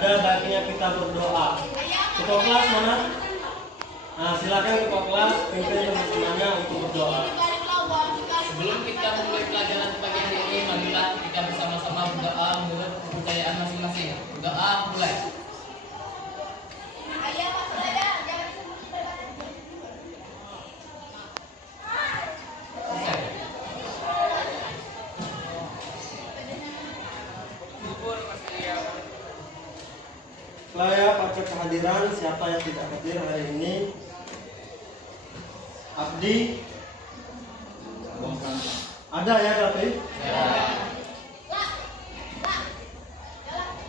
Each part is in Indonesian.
ada baiknya kita berdoa. Ketua kelas mana? Nah, silakan ketua kelas pimpin teman-temannya untuk berdoa. Sebelum kita memulai pelajaran pagi hari ini, marilah kita bersama-sama berdoa menurut kepercayaan masing-masing. Berdoa mulai. Saya baca kehadiran siapa yang tidak hadir hari ini. Abdi ada ya tapi? Ya.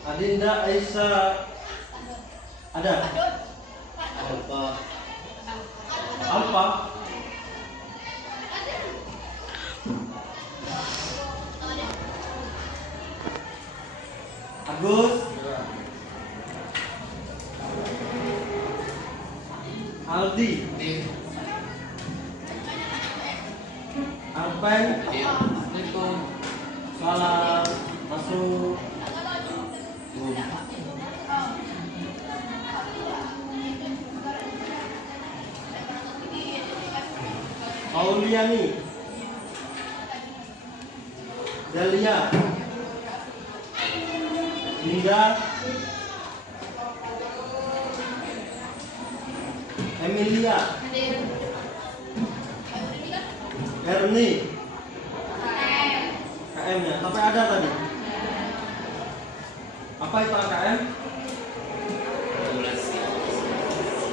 Adinda Aisyah ada? Alfa Agus Aldi Alpen Salam masuk Auliani Delia Linda Emilia Erni KM nya sampai ada tadi. Apa itu AKM?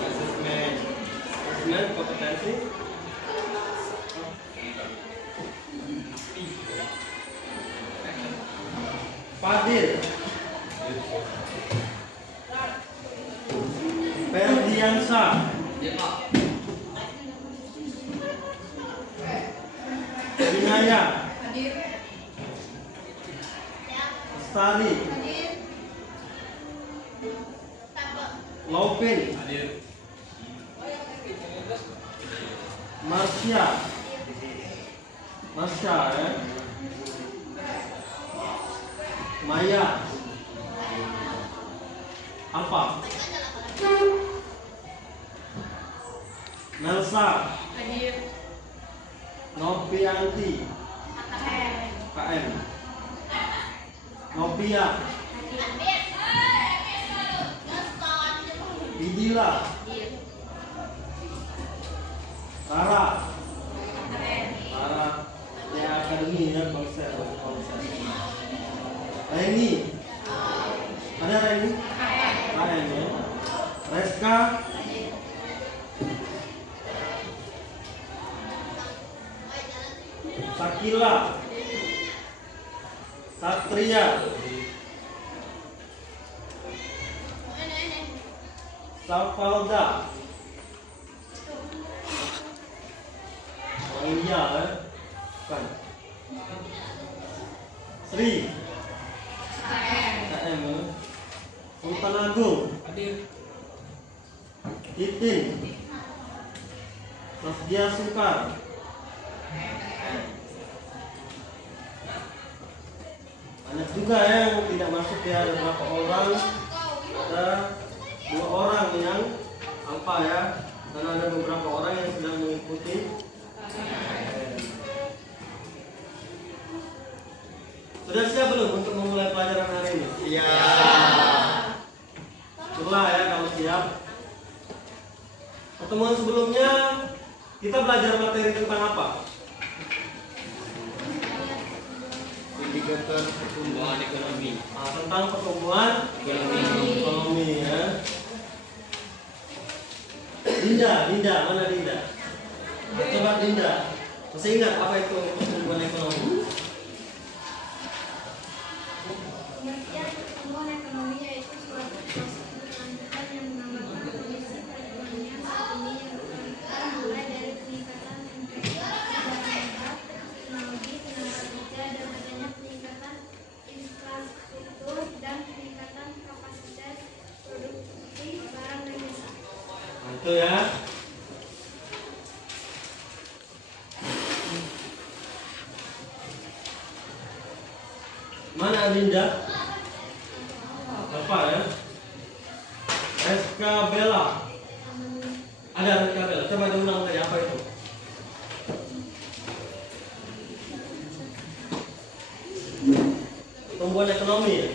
Asesmen kompetensi. Fadil Ferdiansa Inaya Astari Lopin Marsha ya Maya apa Nelsa Novianti KM Novia Idila Rara ya akademi ya konser Reni ada Reni KM ya Reska Sakila Satria Safalda Iya kan Sri KM Sultan Agung Titin Sasdia Sukar banyak juga yang tidak masuk ya, ada berapa orang, ada 2 orang yang alfa ya, dan ada beberapa orang yang sedang mengikuti. Sudah siap belum untuk memulai pelajaran hari ini? Iya. Coba ya kalau siap. Pertemuan sebelumnya kita belajar materi tentang apa? Indikator pertumbuhan ekonomi. Tentang pertumbuhan ekonomi ya. Dinda, mana Dinda? Coba Dinda, masih ingat apa itu pertumbuhan ekonomi? Pengertian pertumbuhan ekonomi yaitu suatu proses berkelanjutan yang menambahkan kondisi perekonomian saat ini yang berkelanjutan mulai dari peningkatan investasi teknologi, tenaga kerja, dan adanya peningkatan infrastruktur dan peningkatan kapasitas produksi barang dan jasa. Itu ya. Mana Dinda? Apa ya? Rikabella. Ada Rikabella. Coba diulang tadi apa itu? Pertumbuhan ekonomi ya?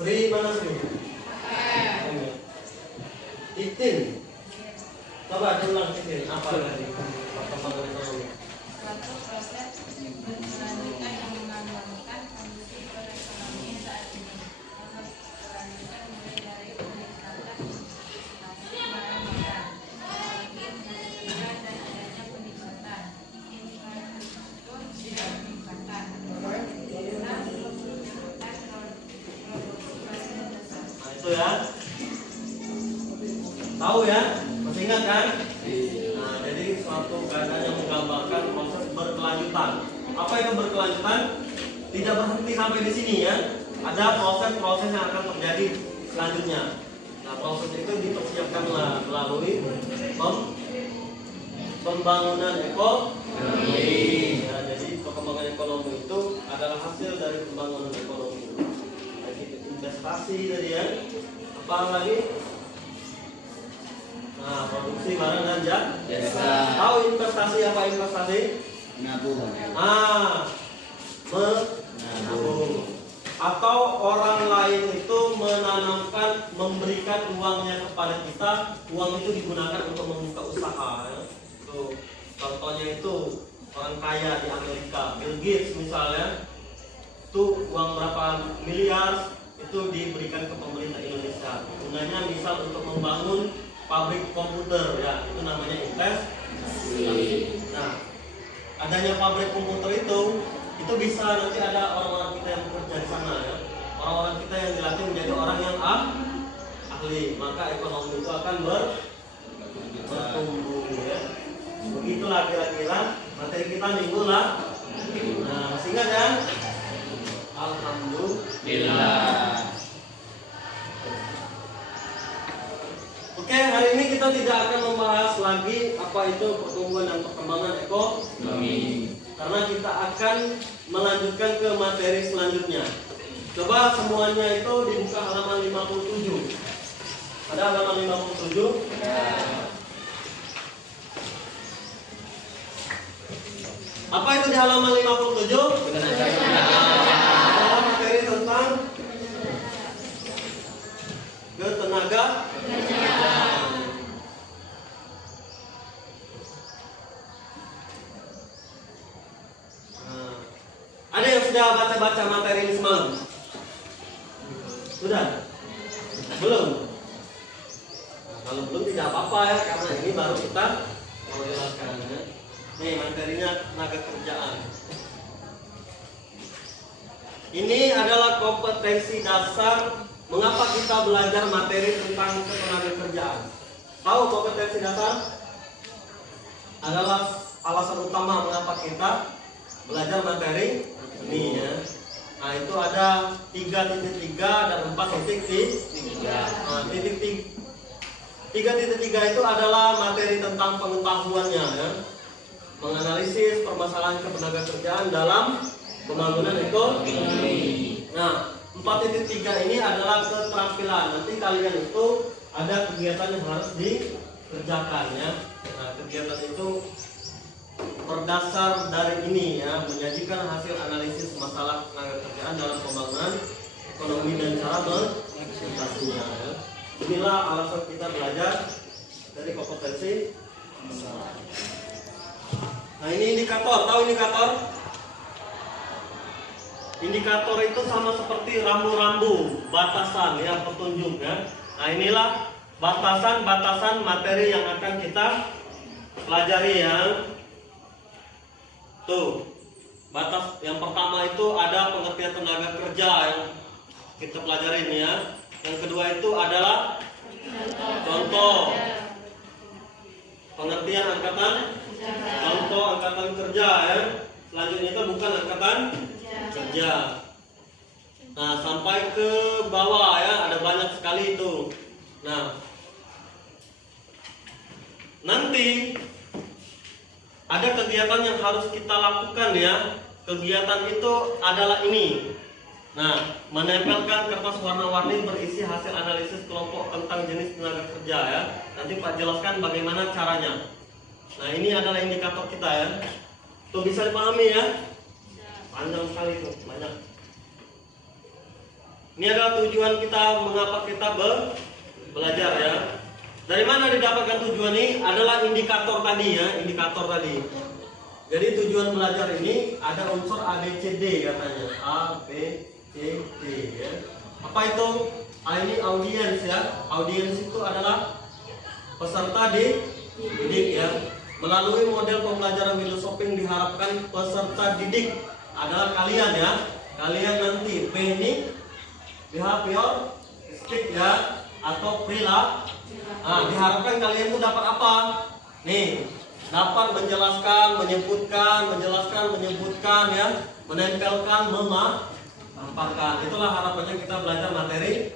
Sri mana Sri? Titin. Coba diulang Titin. Apa tadi? Perkembangan ekonomi. Suatu proses berkelanjutan yang mengembangkan kondisi perekonomian saat ini. Kelanjutan mulai dari peningkatan investasi barang modal, teknologi dan adanya peningkatan infrastruktur dan peningkatan produksi barang dasar. Nah, itu ya. Tahu ya? Masih ingat kan? Nah, jadi suatu keadaan yang menggambarkan proses berkelanjutan. Apa itu berkelanjutan? Tidak berhenti sampai di sini ya. Ada proses-proses yang akan terjadi selanjutnya. Nah, proses itu dipersiapkan melalui pembangunan ekonomi. Ya, jadi perkembangan ekonomi itu adalah hasil dari pembangunan ekonomi. Jadi investasi tadi ya. Apa lagi? Nah, produksi barang dan jasa. Tahu investasi apa investasi? Nabung. Menabung. Atau orang lain itu menanamkan, memberikan uangnya kepada kita, uang itu digunakan untuk membuka usaha. Ya. Itu contohnya itu orang kaya di Amerika, Bill Gates misalnya, itu uang berapa miliar itu diberikan ke pemerintah Indonesia. Gunanya misal untuk membangun pabrik komputer, ya itu namanya investasi. Nah, adanya pabrik komputer itu bisa nanti ada orang-orang kita yang bekerja di sana ya. Orang-orang kita yang dilatih menjadi orang yang ahli, maka ekonomi itu akan bertumbuh ya. Begitulah kira-kira materi kita minggu lah. Nah, masih ingat ya? Alhamdulillah. Oke, hari ini kita tidak akan membahas lagi apa itu pertumbuhan dan perkembangan ekonomi. Karena kita akan melanjutkan ke materi selanjutnya. Coba semuanya itu dibuka halaman 57. Ada halaman 57? Apa itu di halaman 57? Materi tentang ketenaga kerjaan. Ada yang sudah baca-baca materi ini semalam? Sudah? Belum? Nah, kalau belum tidak apa-apa ya, karena ini baru kita mau jelaskan ya. Nih materinya tenaga kerjaan. Ini adalah kompetensi dasar mengapa kita belajar materi tentang ketenaga kerjaan. Tahu kompetensi dasar? Adalah alasan utama mengapa kita belajar materi ini ya. Nah, itu ada 3.3 dan 4.3. Nah, 3.3 itu adalah materi tentang pengetahuannya ya. Menganalisis permasalahan ketenaga kerjaan dalam pembangunan ekonomi. Nah, 4.3 ini adalah keterampilan. Nanti kalian itu ada kegiatan yang harus dikerjakan ya. Nah, kegiatan itu berdasar dari ini ya, menyajikan hasil analisis masalah tenaga kerjaan dalam pembangunan ekonomi dan cara mengatasinya ya. Inilah alasan kita belajar dari kompetensi. Nah, ini indikator, tahu indikator? Indikator itu sama seperti rambu-rambu, batasan ya, petunjuk ya. Nah, inilah batasan-batasan materi yang akan kita pelajari ya. Tuh, batas yang pertama itu ada pengertian tenaga kerja yang kita pelajarin ya. Yang kedua itu adalah contoh pengertian angkatan, contoh angkatan kerja ya. Selanjutnya itu bukan angkatan kerja. Nah, sampai ke bawah ya, ada banyak sekali itu. Nah, nanti ada kegiatan yang harus kita lakukan ya kegiatan itu adalah ini. Nah, menempelkan kertas warna-warni berisi hasil analisis kelompok tentang jenis tenaga kerja ya. Nanti Pak jelaskan bagaimana caranya. Nah, ini adalah indikator kita ya. Tuh bisa dipahami ya? Panjang sekali tuh, banyak. Ini adalah tujuan kita, mengapa kita belajar ya. Dari mana didapatkan tujuan ini? Adalah indikator tadi ya, indikator tadi. Jadi tujuan belajar ini ada unsur A, B, C, D katanya. A, B, C, D ya. Apa itu? A ini audiens ya. Audiens itu adalah peserta didik ya. Melalui model pembelajaran window shopping diharapkan peserta didik adalah kalian ya. Kalian nanti B ini behavioristik ya atau perilaku. Nah, diharapkan kalian itu dapat apa? Nih, dapat menjelaskan, menyebutkan ya, menempelkan, memaparkan. Itulah harapannya kita belajar materi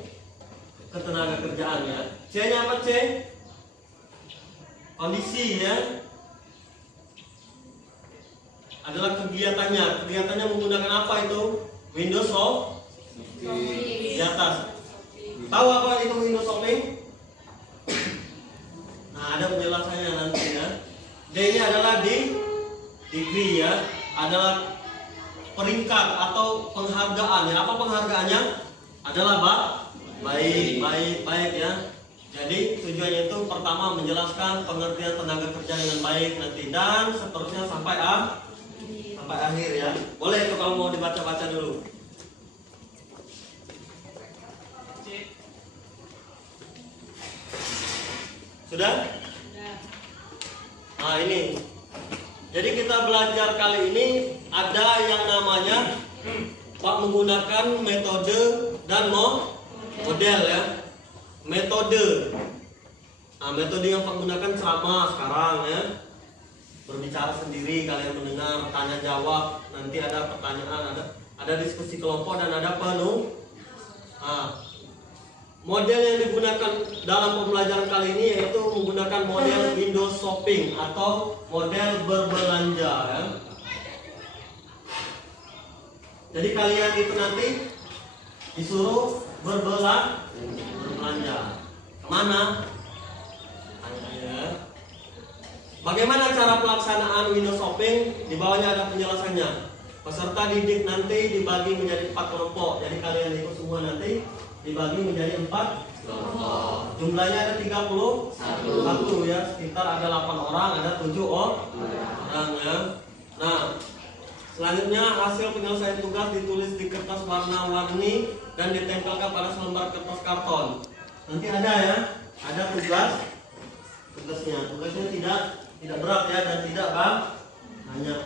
ketenaga kerjaan ya. C-nya apa C? Kondisi ya. Adalah kegiatannya. Kegiatannya menggunakan apa itu? Windows di atas. Tahu apa itu Windows shopping? Nah, ada penjelasannya nanti ya. D ini adalah degree ya, adalah peringkat atau penghargaan ya. Apa penghargaannya? Adalah baik ya. Jadi tujuannya itu pertama menjelaskan pengertian tenaga kerja dengan baik nanti dan seterusnya sampai akhir ya. Boleh itu kalau mau dibaca-baca dulu. Sudah? Nah ini. Jadi kita belajar kali ini ada yang namanya Pak menggunakan metode dan model ya. Metode. Nah, metode yang Pak gunakan ceramah sekarang ya. Berbicara sendiri, kalian mendengar, tanya jawab, nanti ada pertanyaan, ada diskusi kelompok dan ada penuh. Nah, model yang digunakan dalam pembelajaran kali ini yaitu menggunakan model window shopping atau model berbelanja ya. Jadi kalian itu nanti disuruh berbelanja. Kemana? Ya. Bagaimana cara pelaksanaan window shopping? Di bawahnya ada penjelasannya. Peserta didik nanti dibagi menjadi 4 kelompok. Jadi kalian ikut semua nanti dibagi menjadi 4 kelompok. Jumlahnya ada 31 ya, sekitar ada 8 orang, ada 7 orang ya. Nah, selanjutnya hasil penyelesaian tugas ditulis di kertas warna-warni dan ditempelkan pada selembar kertas karton. Nanti ada ya, ada tugasnya. Tugasnya tidak berat ya dan tidak banyak.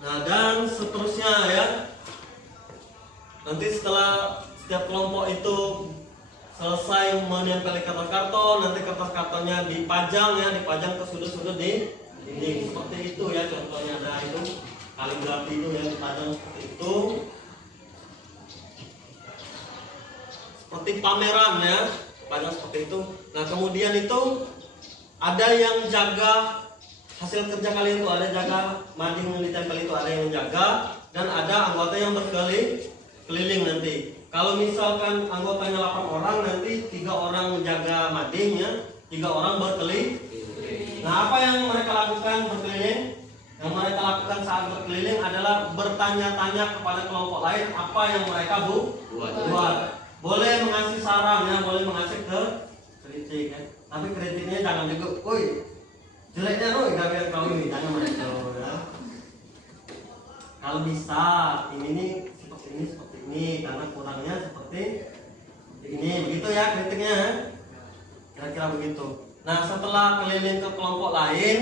Nah, dan seterusnya ya. Nanti setelah setiap kelompok itu selesai menempel kertas karton, nanti kertas kartonnya dipajang ke sudut-sudut di dinding. Seperti itu ya contohnya, ada itu kaligrafi itu yang dipajang seperti itu. Seperti pameran ya, dipajang seperti itu. Nah, kemudian itu ada yang jaga hasil kerja kalian itu, ada jaga mading yang ditempel itu, ada yang jaga dan ada anggota yang berkeliling nanti. Kalau misalkan anggotanya 8 orang, nanti 3 orang menjaga madingnya, 3 orang berkeliling. Nah, apa yang mereka lakukan berkeliling? Yang mereka lakukan saat berkeliling adalah bertanya-tanya kepada kelompok lain apa yang mereka buat. Boleh mengasih saran ya, boleh mengasih kritik ya. Tapi kritiknya jangan juga, woi jeleknya gagal kau ini, jangan mereka ya. Kalau bisa ini nih seperti ini karena kurangnya seperti ini, begitu ya kritiknya, kira-kira begitu. Nah, setelah keliling ke kelompok lain,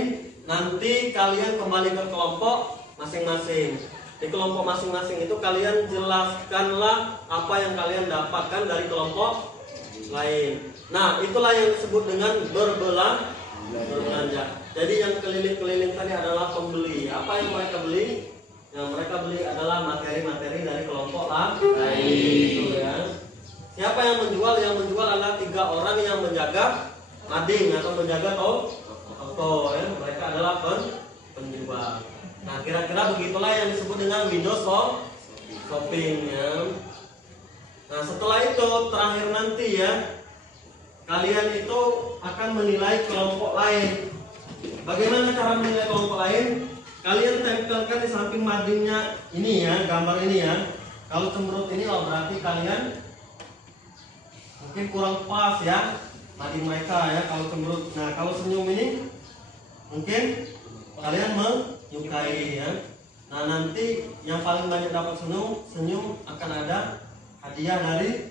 nanti kalian kembali ke kelompok masing-masing. Di kelompok masing-masing itu kalian jelaskanlah apa yang kalian dapatkan dari kelompok lain. Nah, itulah yang disebut dengan berbelanja. Jadi yang keliling-keliling tadi adalah pembeli. Apa yang mereka beli? Yang mereka beli adalah materi-materi dari kelompok lain. Gitu ya. Siapa yang menjual? Yang menjual adalah 3 orang yang menjaga mading atau menjaga toko ya. Mereka adalah penjual. Nah, kira-kira begitulah yang disebut dengan window shopping ya. Nah, setelah itu terakhir nanti ya, kalian itu akan menilai kelompok lain. Bagaimana cara menilai kelompok lain? Kalian tempelkan di samping madingnya ini ya, gambar ini ya. Kalau cemberut ini, oh berarti kalian mungkin kurang pas ya mading mereka ya kalau cemberut. Nah, kalau senyum ini mungkin kalian menyukai ya. Nah, nanti yang paling banyak dapat senyum akan ada hadiah dari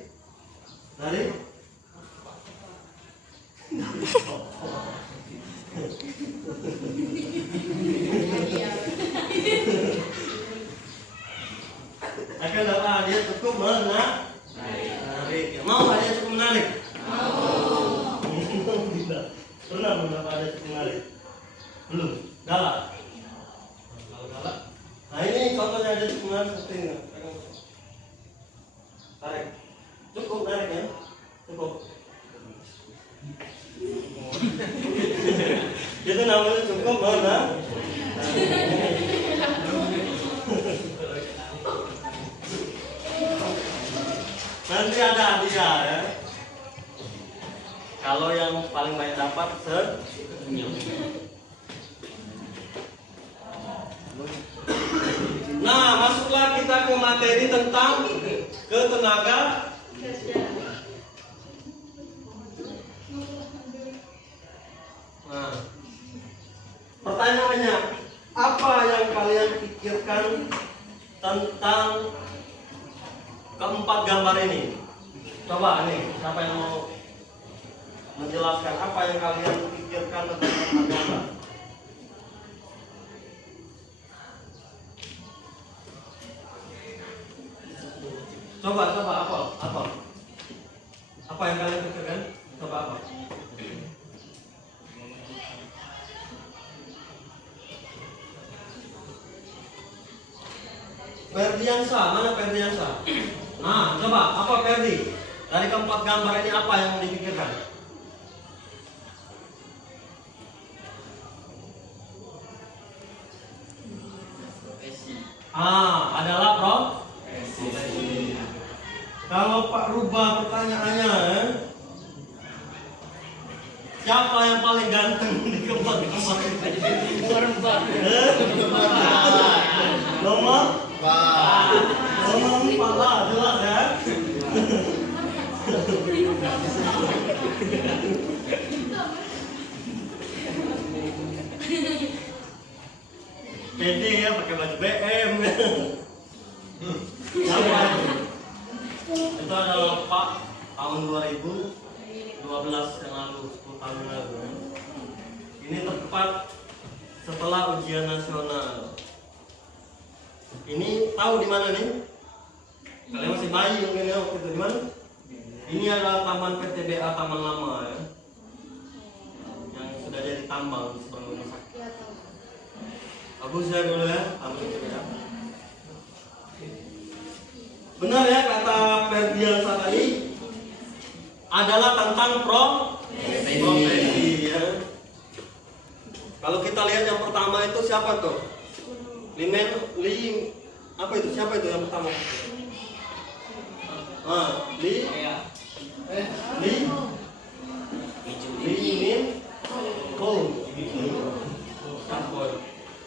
akan dapat hadiah cukup menarik. Mau hadiah cukup menarik? Mau. Pernah mendapat hadiah cukup menarik? Belum. Galak. Kalau galak. Nah, ini contohnya hadiah cukup menarik seperti ini. Tarik. Cukup menarik ya? Cukup. Itu namanya cukup menarik. Nanti ada hadiah ya. Kalau yang paling banyak dapat senyum. Nah, masuklah kita ke materi tentang ketenaga. Nah, pertanyaannya, apa yang kalian pikirkan tentang keempat gambar ini? Coba nih, siapa yang mau menjelaskan apa yang kalian pikirkan tentang keempat gambar? Coba apa yang kalian pikirkan? Coba apa? Ferdiansa, mana Ferdiansa? Nah, coba apa Ferdi? Dari keempat gambar ini apa yang dipikirkan? Adalah profesi. Kalau Pak rubah pertanyaannya, siapa yang paling ganteng di keempat gambar ini? Nomor 4 lah, jelas ya. Pede ya, pakai baju BM. Siapa itu? Itu adalah Pak tahun 2012 yang lalu, 10 tahun lalu. Ini tepat setelah ujian nasional. Ini tahu di mana nih? Kalian masih bayi mungkin ya waktu itu, di mana? Ini adalah Taman PTBA Taman Lama ya, yang sudah jadi tambang di seberang rumah sakit. Bagus ya dulu ya, Taman PTBA. Benar ya kata Ferdiansa tadi, adalah tentang profesi ya. Kalau kita lihat yang pertama itu siapa tuh? Apa itu? Siapa itu yang pertama?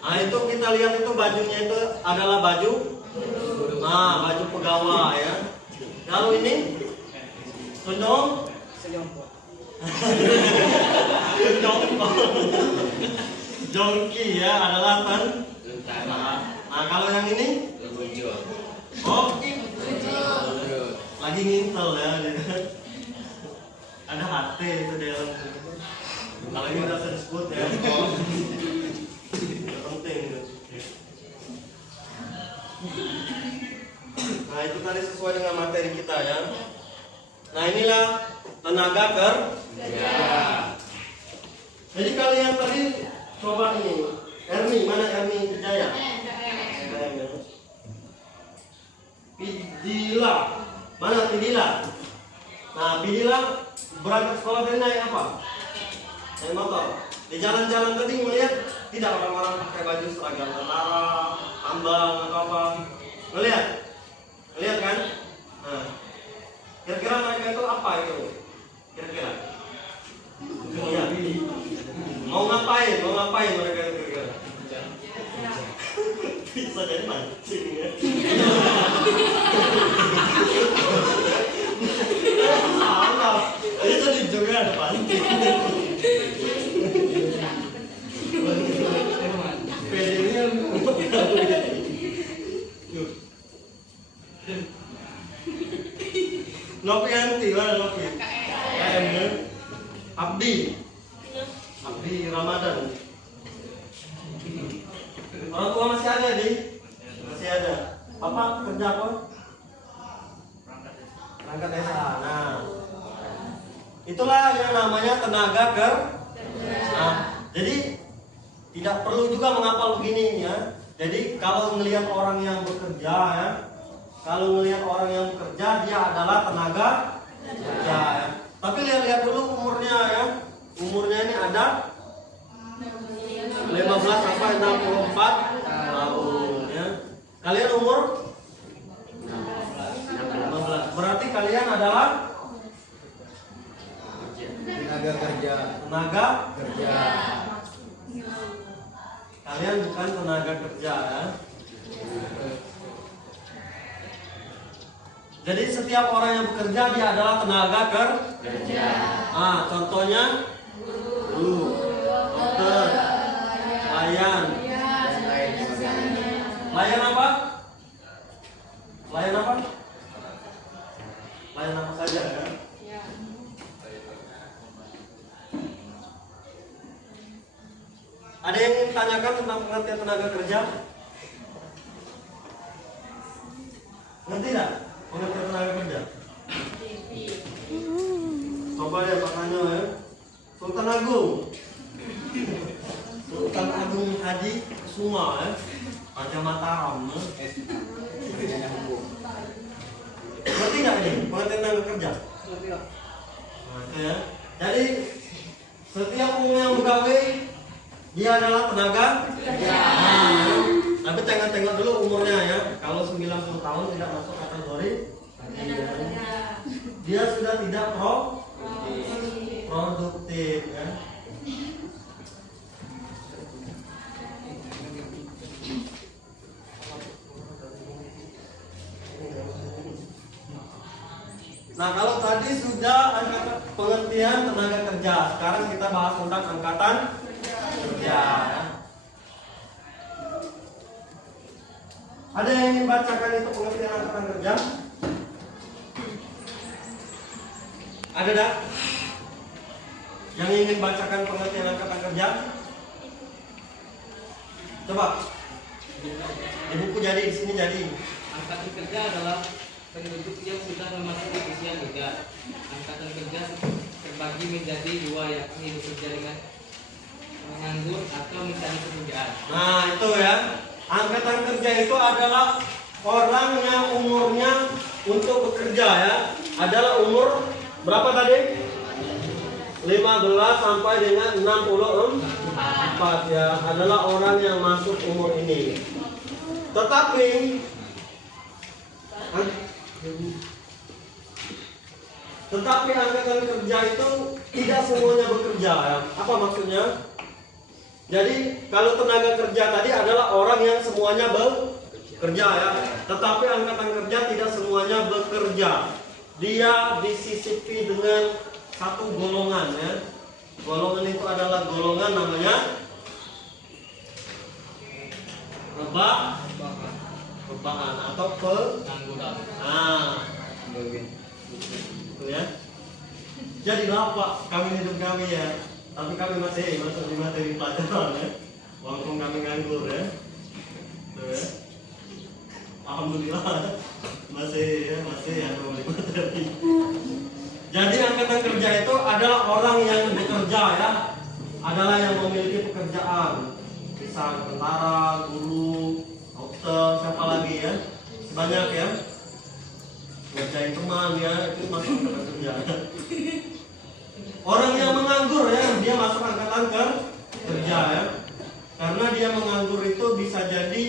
Nah, itu kita lihat itu bajunya itu adalah baju pegawai ya. Kalau ini jongki ya, adalah nah, kalau yang ini lagi ngintel ya. Ada HT itu di dalam. Kalau ini udah disebut ya. Penting itu. Nah, itu tadi sesuai dengan materi kita ya. Nah, inilah tenaga kerja. Jadi kalian tadi coba ini, Ermi, mana Ermi Wijaya? Pidila, mana Pidila? Nah, Pidila berangkat sekolah dari naik apa? Naik motor. Di jalan-jalan tadi melihat Tidak orang-orang pakai baju seragam tentara, tambang atau apa. Ngelihat? Ngelihat kan? Nah, kira-kira mereka itu apa itu? Kira-kira? Iya. Mau ngapain? Mau ngapain mereka itu kira-kira? Bisa jadi mancing ya. Salah. Itu juga ada pancing. PD-nya Nopi anti lah Nopi. KM Abdi. Abdi Ramadan. Orang tua masih ada di? Masih ada. Bapak kerja apa? Perangkat desa. Nah, itulah yang namanya tenaga kerja. Nah, jadi tidak perlu juga menghafal begini ya. Jadi kalau melihat orang yang bekerja ya, kalau melihat orang yang bekerja dia adalah tenaga kerja ya. Tapi lihat-lihat dulu umurnya ya. Umurnya ini ada 15 sampai 64 tahun ya. Kalian umur 15. Berarti kalian adalah tenaga kerja. Tenaga Kerja. Kalian bukan tenaga kerja ya. Jadi setiap orang yang bekerja dia adalah tenaga kerja. Ah, contohnya guru, dokter, pelayan. Dan lain sebagainya. Pelayan apa? Pelayan apa? Pelayan apa saja ya? Ada yang ingin tanyakan tentang pengertian tenaga kerja? Ngerti tidak? Pengertian tenaga kerja? Coba deh Pak Nanya ya. Sultan Agung. Sultan Agung Haji Kusuma ya. Raja Mataram ya. Kerjanya hukum. Ngerti nggak ini pengertian tenaga kerja? Nah, itu ya. Jadi setiap orang yang begawe dia adalah tenaga kerja. Tapi tengok-tengok dulu umurnya ya. Kalau 90 tahun tidak masuk kategori dia sudah tidak produktif ya. Nah, kalau tadi sudah pengertian tenaga kerja, sekarang kita bahas tentang angkatan kerja. Ada yang ingin bacakan itu pengertian angkatan kerja? Ada dah? Yang ingin bacakan pengertian angkatan kerja? Coba. Di buku jadi, di sini jadi. Angkatan kerja adalah penduduk yang sudah memasuki usia muda. Angkatan kerja terbagi menjadi dua, yakni bekerja dengan menganggur atau mencari pekerjaan. Nah, itu ya. Angkatan kerja itu adalah orang yang umurnya untuk bekerja ya. Adalah umur berapa tadi? 15 sampai dengan 64 ya. Adalah orang yang masuk umur ini. Tetapi angkatan kerja itu tidak semuanya bekerja ya. Apa maksudnya? Jadi kalau tenaga kerja tadi adalah orang yang semuanya bekerja ya. Tetapi angkatan kerja tidak semuanya bekerja. Dia disisipi dengan satu golongan ya. Golongan itu adalah golongan namanya rebahan atau Pengangguran. Itu ya. Jadi Pak, kami hidup kami ya. Tapi kami masih masuk di materi pelajaran ya. Walaupun kami nganggur ya. Tuh ya. Alhamdulillah masih ya di materi. Jadi angkatan kerja itu adalah orang yang bekerja ya. Adalah yang memiliki pekerjaan. Misal tentara, guru, dokter, siapa lagi ya? Banyak ya. Ngerjain teman ya, itu masuk angkatan kerja. Orang yang menganggur ya, dia masuk angkatan kerja ya. Karena dia menganggur itu bisa jadi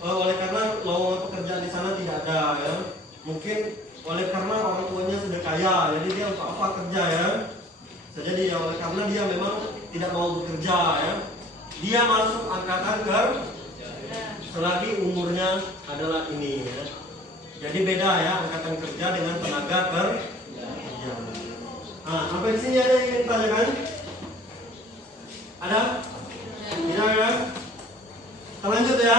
oleh karena lowongan pekerjaan di sana tidak ada ya. Mungkin oleh karena orang tuanya sudah kaya, jadi dia untuk apa kerja ya. Bisa jadi ya oleh karena dia memang tidak mau bekerja ya. Dia masuk angkatan kerja selagi umurnya adalah ini ya. Jadi beda ya angkatan kerja dengan tenaga kerja. Nah, sampai di sini ada yang ingin tanyakan? Ada? Tidak ya? Kita lanjut ya.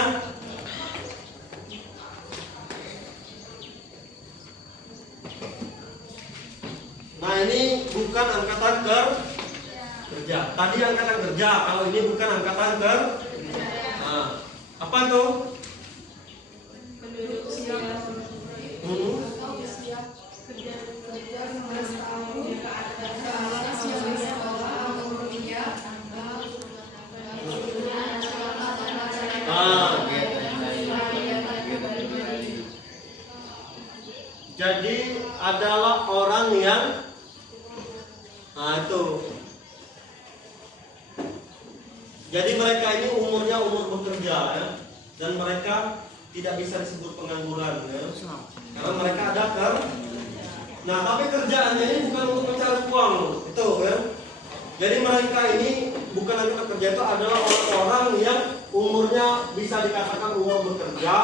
Nah ini bukan angkatan kerja. Tadi angkatan kerja, kalau ini bukan angkatan kerja. Nah, apa tuh? Penduduk usia siap kerja 15 tahun ke atas jadi adalah orang yang itu. Jadi mereka ini umurnya umur bekerja ya, dan mereka tidak bisa disebut pengangguran ya. Karena mereka ada Nah, tapi kerjaannya ini bukan untuk mencari uang, itu ya. Jadi mereka ini bukan hanya bekerja, itu adalah orang-orang yang umurnya bisa dikatakan umur bekerja,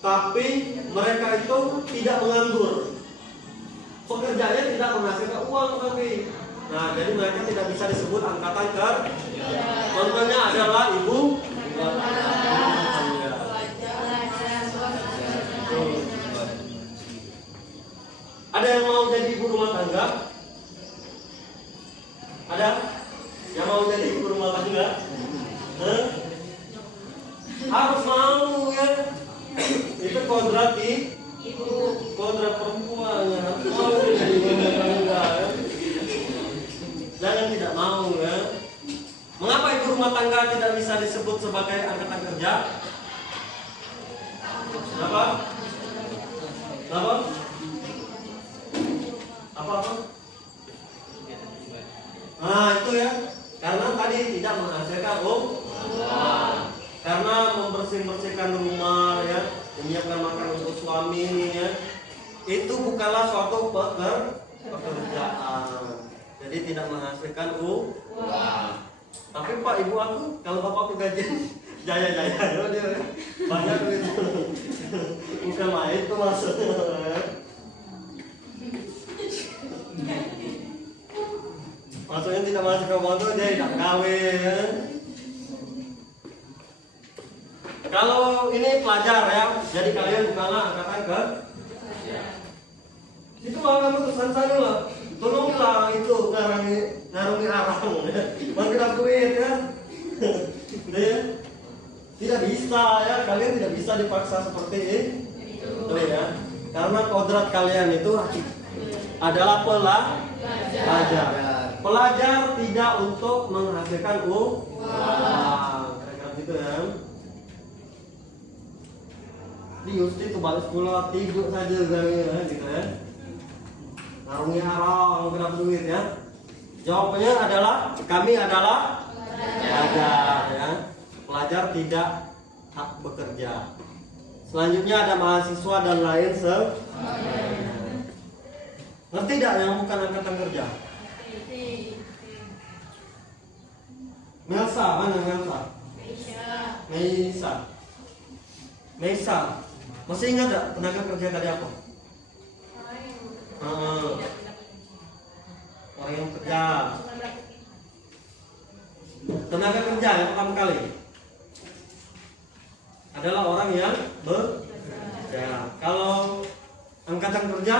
tapi mereka itu tidak menganggur. Pekerjaannya tidak menghasilkan uang tapi. Nah, jadi mereka tidak bisa disebut angkatan kerja. Contohnya adalah ibu Ada yang mau jadi ibu rumah tangga? Ada? Yang mau jadi ibu rumah tangga? Harus mau ya. Itu kodrat ibu, kodrat perempuan ya. Harus mau jadi ibu rumah tangga ya. Jangan tidak mau ya. Mengapa ibu rumah tangga tidak bisa disebut sebagai angkatan kerja? Kenapa? Kenapa? Apa? Nah itu ya, karena tadi tidak menghasilkan uang, karena membersihkan rumah ya, menyiapkan makan untuk suami ya, itu bukanlah suatu pekerjaan, jadi tidak menghasilkan uang. Tapi Pak Ibu aku, kalau Bapak gajian jaya-jaya dia banyak duit, bukan main itu maksudnya. Maksudnya tidak masuk ke uang itu dia tidak kawin. Kalau ini pelajar ya, jadi kalian bukanlah angkatan kerja. Itu malah keputusan saya lah. Tolonglah itu ngarungi arang, menggerak duit ya. Tidak bisa ya, kalian tidak bisa dipaksa seperti itu ya. Karena kodrat kalian itu adalah pelajar. Pelajar tidak untuk menghasilkan uang. Kira-kira gitu ya. Di Yusti itu balik sekolah tidur saja gitu ya. Ngarungi arang, berapa duit ya. Jawabannya adalah kami adalah pelajar ya. Pelajar tidak hak bekerja. Selanjutnya ada mahasiswa dan lain sebagainya. Ngerti tidak yang bukan angkatan kerja? Melsa, mana Melsa? Mesa. Masih ingat tak tenaga kerja tadi apa? Orang yang kerja. Tenaga kerja yang pertama kali adalah orang yang bekerja. Kalau angkatan kerja,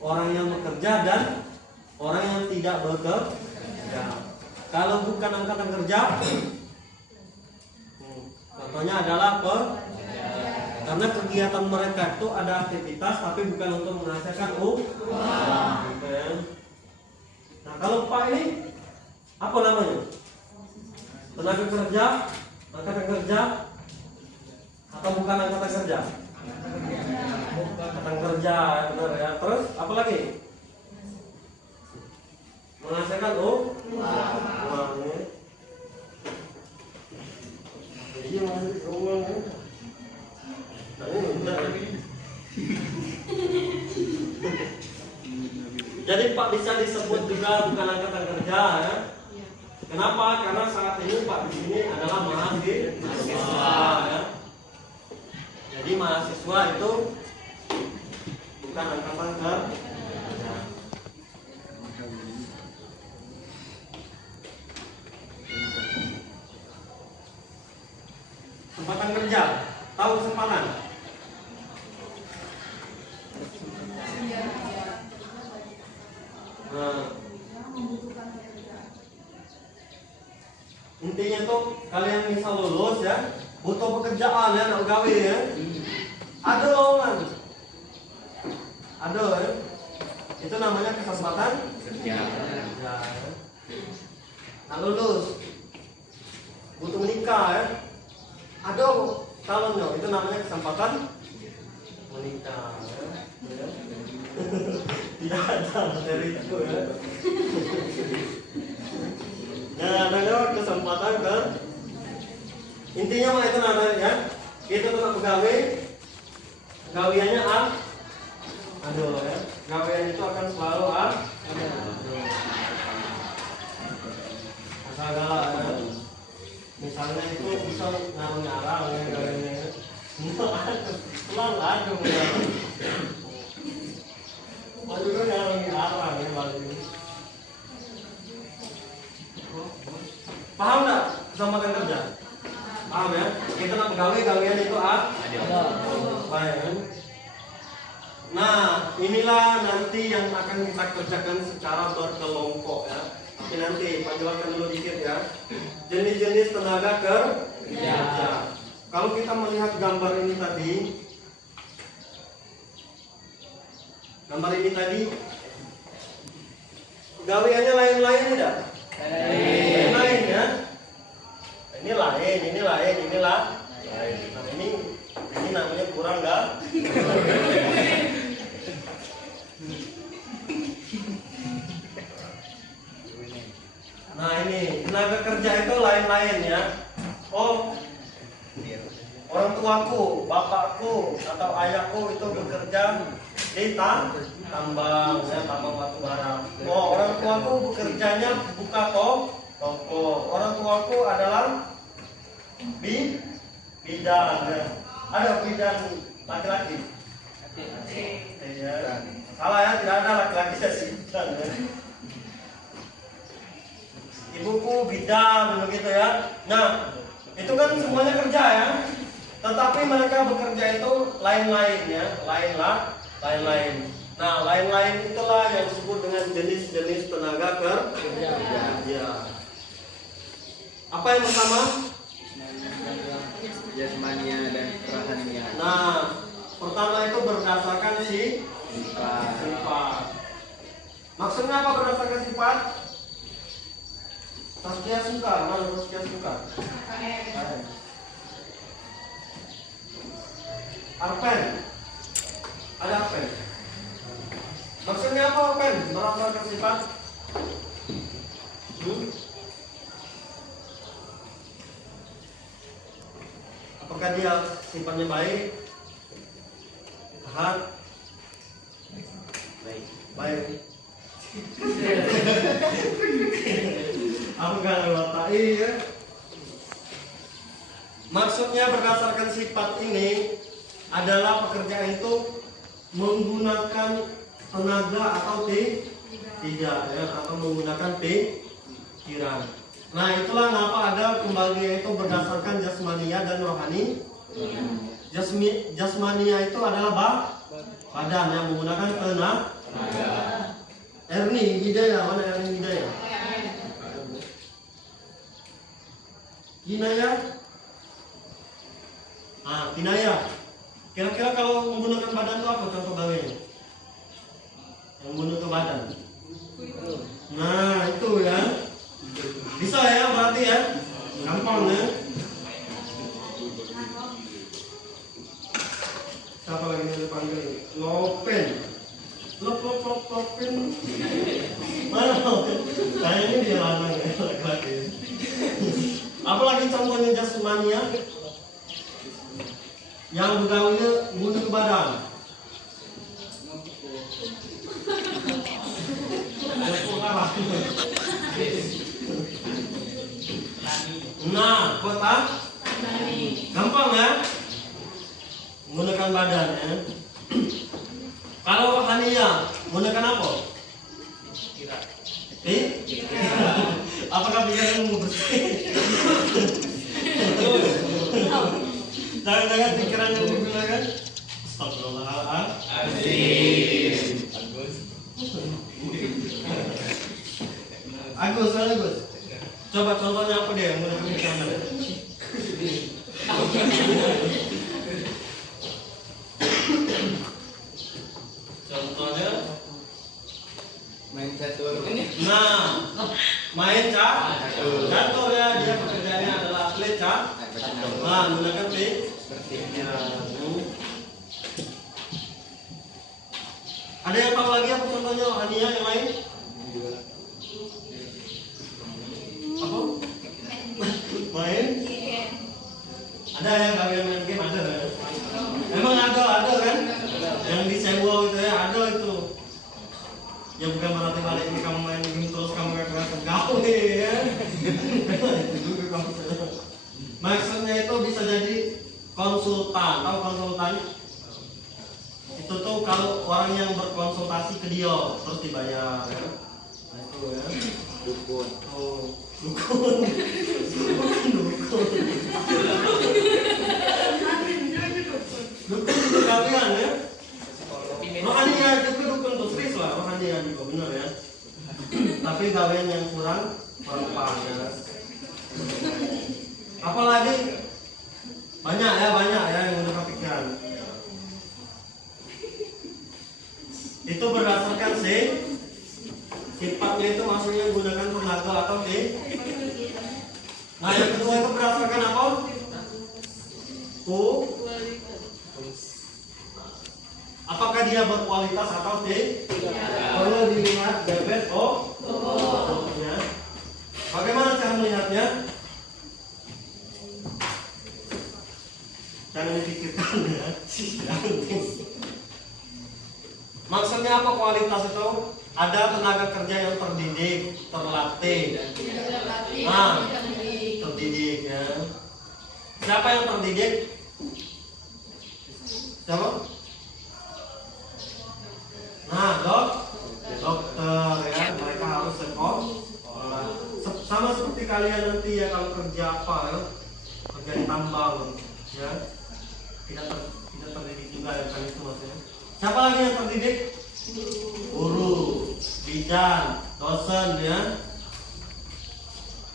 orang yang bekerja dan orang yang tidak bekerja. Kalau bukan angkatan kerja, contohnya adalah karena kegiatan mereka itu ada aktivitas tapi bukan untuk menghasilkan uang. Gitu ya. Nah kalau Pak ini apa namanya? Tenaga kerja, angkatan kerja, atau bukan angkatan kerja? Angkatan kerja, benar ya. Terus apa lagi? Menghasilkan uang. Jadi Pak bisa disebut juga bukan angkatan kerja ya. Kenapa? Karena saat ini Pak di sini adalah mahasiswa ya. Jadi mahasiswa itu bukan angkatan kerja. Kesempatan kerja, tahu kesempatan? Nah, intinya tuh kalian bisa lulus ya, butuh pekerjaan ya, nak gawe ya. Aduh, ya. Itu namanya kesempatan kerja. Nah, lulus, butuh menikah ya. Aduh, calonnya itu namanya kesempatan menikah. Ya. Tidak ada materi itu ya. Nah, ada kesempatan ke intinya mah itu namanya ya. Kita tetap pegawai, gawiannya aduh ya. Gawian itu akan selalu asal galak ya. Misalnya itu bisa ngarang-ngarang ya gawiannya. Pulang aduh ya. Aduh kan ngarang-ngarang ya balik ini. Paham nggak kesempatan kerja? Paham ya? Kita nak pegawai gawian itu baik. Nah, inilah nanti yang akan kita kerjakan secara berkelompok ya. Tapi nanti panjangkan dulu dikit ya. Jenis-jenis tenaga kerja. Kalau kita melihat gambar ini tadi, gawiannya lain-lain tidak? Lain ya. Ini lain. Nah, ini namanya kurang enggak? Nah, ini tenaga kerja itu lain-lain ya. Oh, orang tuaku, bapakku atau ayahku itu bekerja di tambang, ya, tambang batu bara. Oh, orang tuaku bekerjanya buka toko. Orang tuaku adalah bidan. Ya. Ada bidan laki-laki? Ya. Salah ya, tidak ada laki-laki sih bidan. Ya. Ibuku bidan begitu ya. Nah, itu kan semuanya kerja ya. Tetapi mereka bekerja itu lain-lain ya, lain-lain. Nah, lain-lain itulah yang disebut dengan jenis-jenis tenaga kerja. Apa yang pertama? Jasmania dan rohania. Nah, pertama itu berdasarkan sifat. Maksudnya apa berdasarkan sifat? Saskia suka, mana Saskia suka? Arpen. Ada arpen. Maksudnya apa arpen? Berdasarkan sifat? Apakah dia sifatnya baik? Jahat? Baik. Aku gak lewatai ya. Maksudnya berdasarkan sifat ini adalah pekerjaan itu menggunakan tenaga atau tidak ya, atau menggunakan pikiran. Nah, itulah kenapa ada pembagian itu berdasarkan jasmania dan rohani. Jasmania itu adalah badan yang menggunakan tenaga. Erni Hidayah, mana Erni Hidayah? Kinaya. Kira-kira kalau menggunakan badan itu apa contoh gawainya? Yang menggunakan badan. Nah, itu ya. Bisa ya berarti ya. Gampang ya. Siapa lagi yang dipanggil? Lopen. Lopen. Mana Lopen? Kayaknya dia lanang ya, laki-laki. Apalagi contohnya jasmania? yang begawinya bunuh badan. Nah, kota gampang ya, menggunakan badan ya. Kalau rohania menggunakan apa? Apakah pikiran mau bersih? Jangan-jangan pikirannya digunakan. Astagfirullahaladzim. Agus. Coba contohnya apa deh yang menggunakan pikiran? Contohnya main catur. nah, main catur ya, dia pekerjaannya adalah atlet catur. Nah, menggunakan pikiran. Ada yang tahu lagi apa contohnya rohania yang lain? Apa? Main? Ada yang kalian main game ada kan? Emang ada kan? Yang disewa gitu ya, ada itu. Ya bukan berarti balik ini kamu main game terus kamu gak gawe ya. Itu juga kamu. Maksudnya itu bisa jadi konsultan. Tahu konsultan? Itu tuh kalau orang yang berkonsultasi ke dia terus dibayar ya. Nah itu ya. Dukun. Oh, dukun. Dukun itu kalian ya. Rohania juga dukun tuh serius lah, rohania juga benar ya. Tapi gawean yang kurang pas ya. Apalagi banyak ya yang udah kepikiran. Itu berdasarkan sifatnya itu maksudnya gunakan tenaga atau Nah yang kedua itu berdasarkan apa? Apakah dia berkualitas atau tidak? Perlu dilihat debet ya. Bagaimana cara melihatnya? Jangan dipikirkan ya. Maksudnya apa kualitas itu? Ada tenaga kerja yang terdidik, terlatih. Nah, terdidik ya. Siapa yang terdidik? Siapa? Nah, dokter ya. Mereka harus sekolah. Sama seperti kalian nanti ya kalau kerja apa ya? Kerja di tambang ya. Tidak terdidik juga ya kan itu maksudnya. Siapa lagi yang terdidik? Guru, bidan, dosen ya,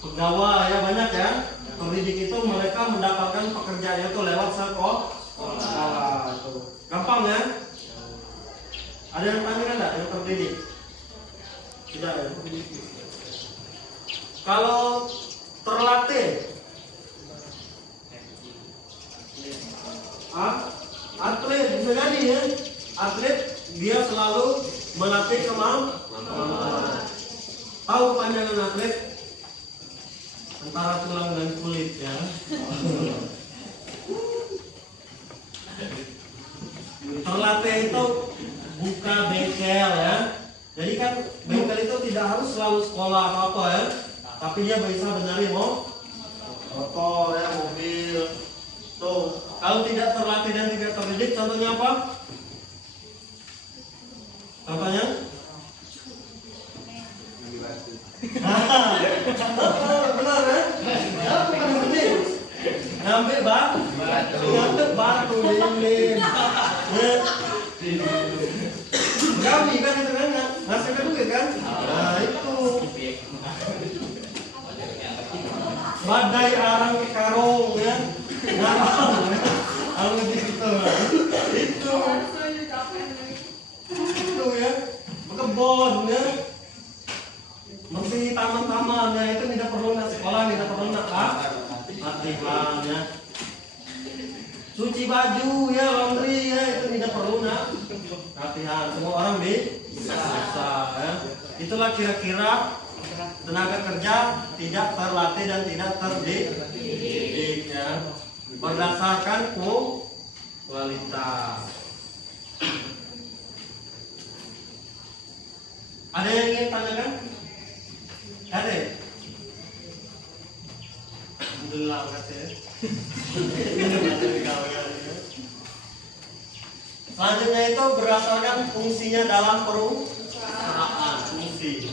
pegawai ya banyak ya. Terdidik itu mereka mendapatkan pekerjaan itu lewat sekolah. Gampang ya? Ada yang tanya enggak yang terdidik? Tidak ya? Kalau terlatih, atlet bisa jadi ya. Atlet dia selalu melatih kemampuan. Tahu panjangan atlet? Antara tulang dan kulit ya. Terlatih itu buka bengkel ya. Jadi kan bengkel itu tidak harus selalu sekolah atau apa ya. Tapi dia bisa benerin motor ya, mobil. Tuh, kalau tidak terlatih dan tidak terdidik, contohnya apa? Contohnya? Benar ya? Ngambil batu dingin. Kami kan itu kan hasilnya duit kan? Nah itu. Badai arang ke karung ya. Ngarang ya. Kalau gitu. Itu ya. Kebon ya. Masih taman-tamannya itu tidak perlu nak sekolah, tidak perlu nak latihan ya. Cuci baju ya, laundry ya, itu tidak perlu nak latihan. Semua orang bisa ya. Itulah kira-kira tenaga kerja tidak terlatih dan tidak terdidik ya. Berdasarkan kualitas. Ada yang ingin tanyakan? Ada? Alhamdulillah katanya. Selanjutnya itu berdasarkan fungsinya dalam perusahaan. Fungsi.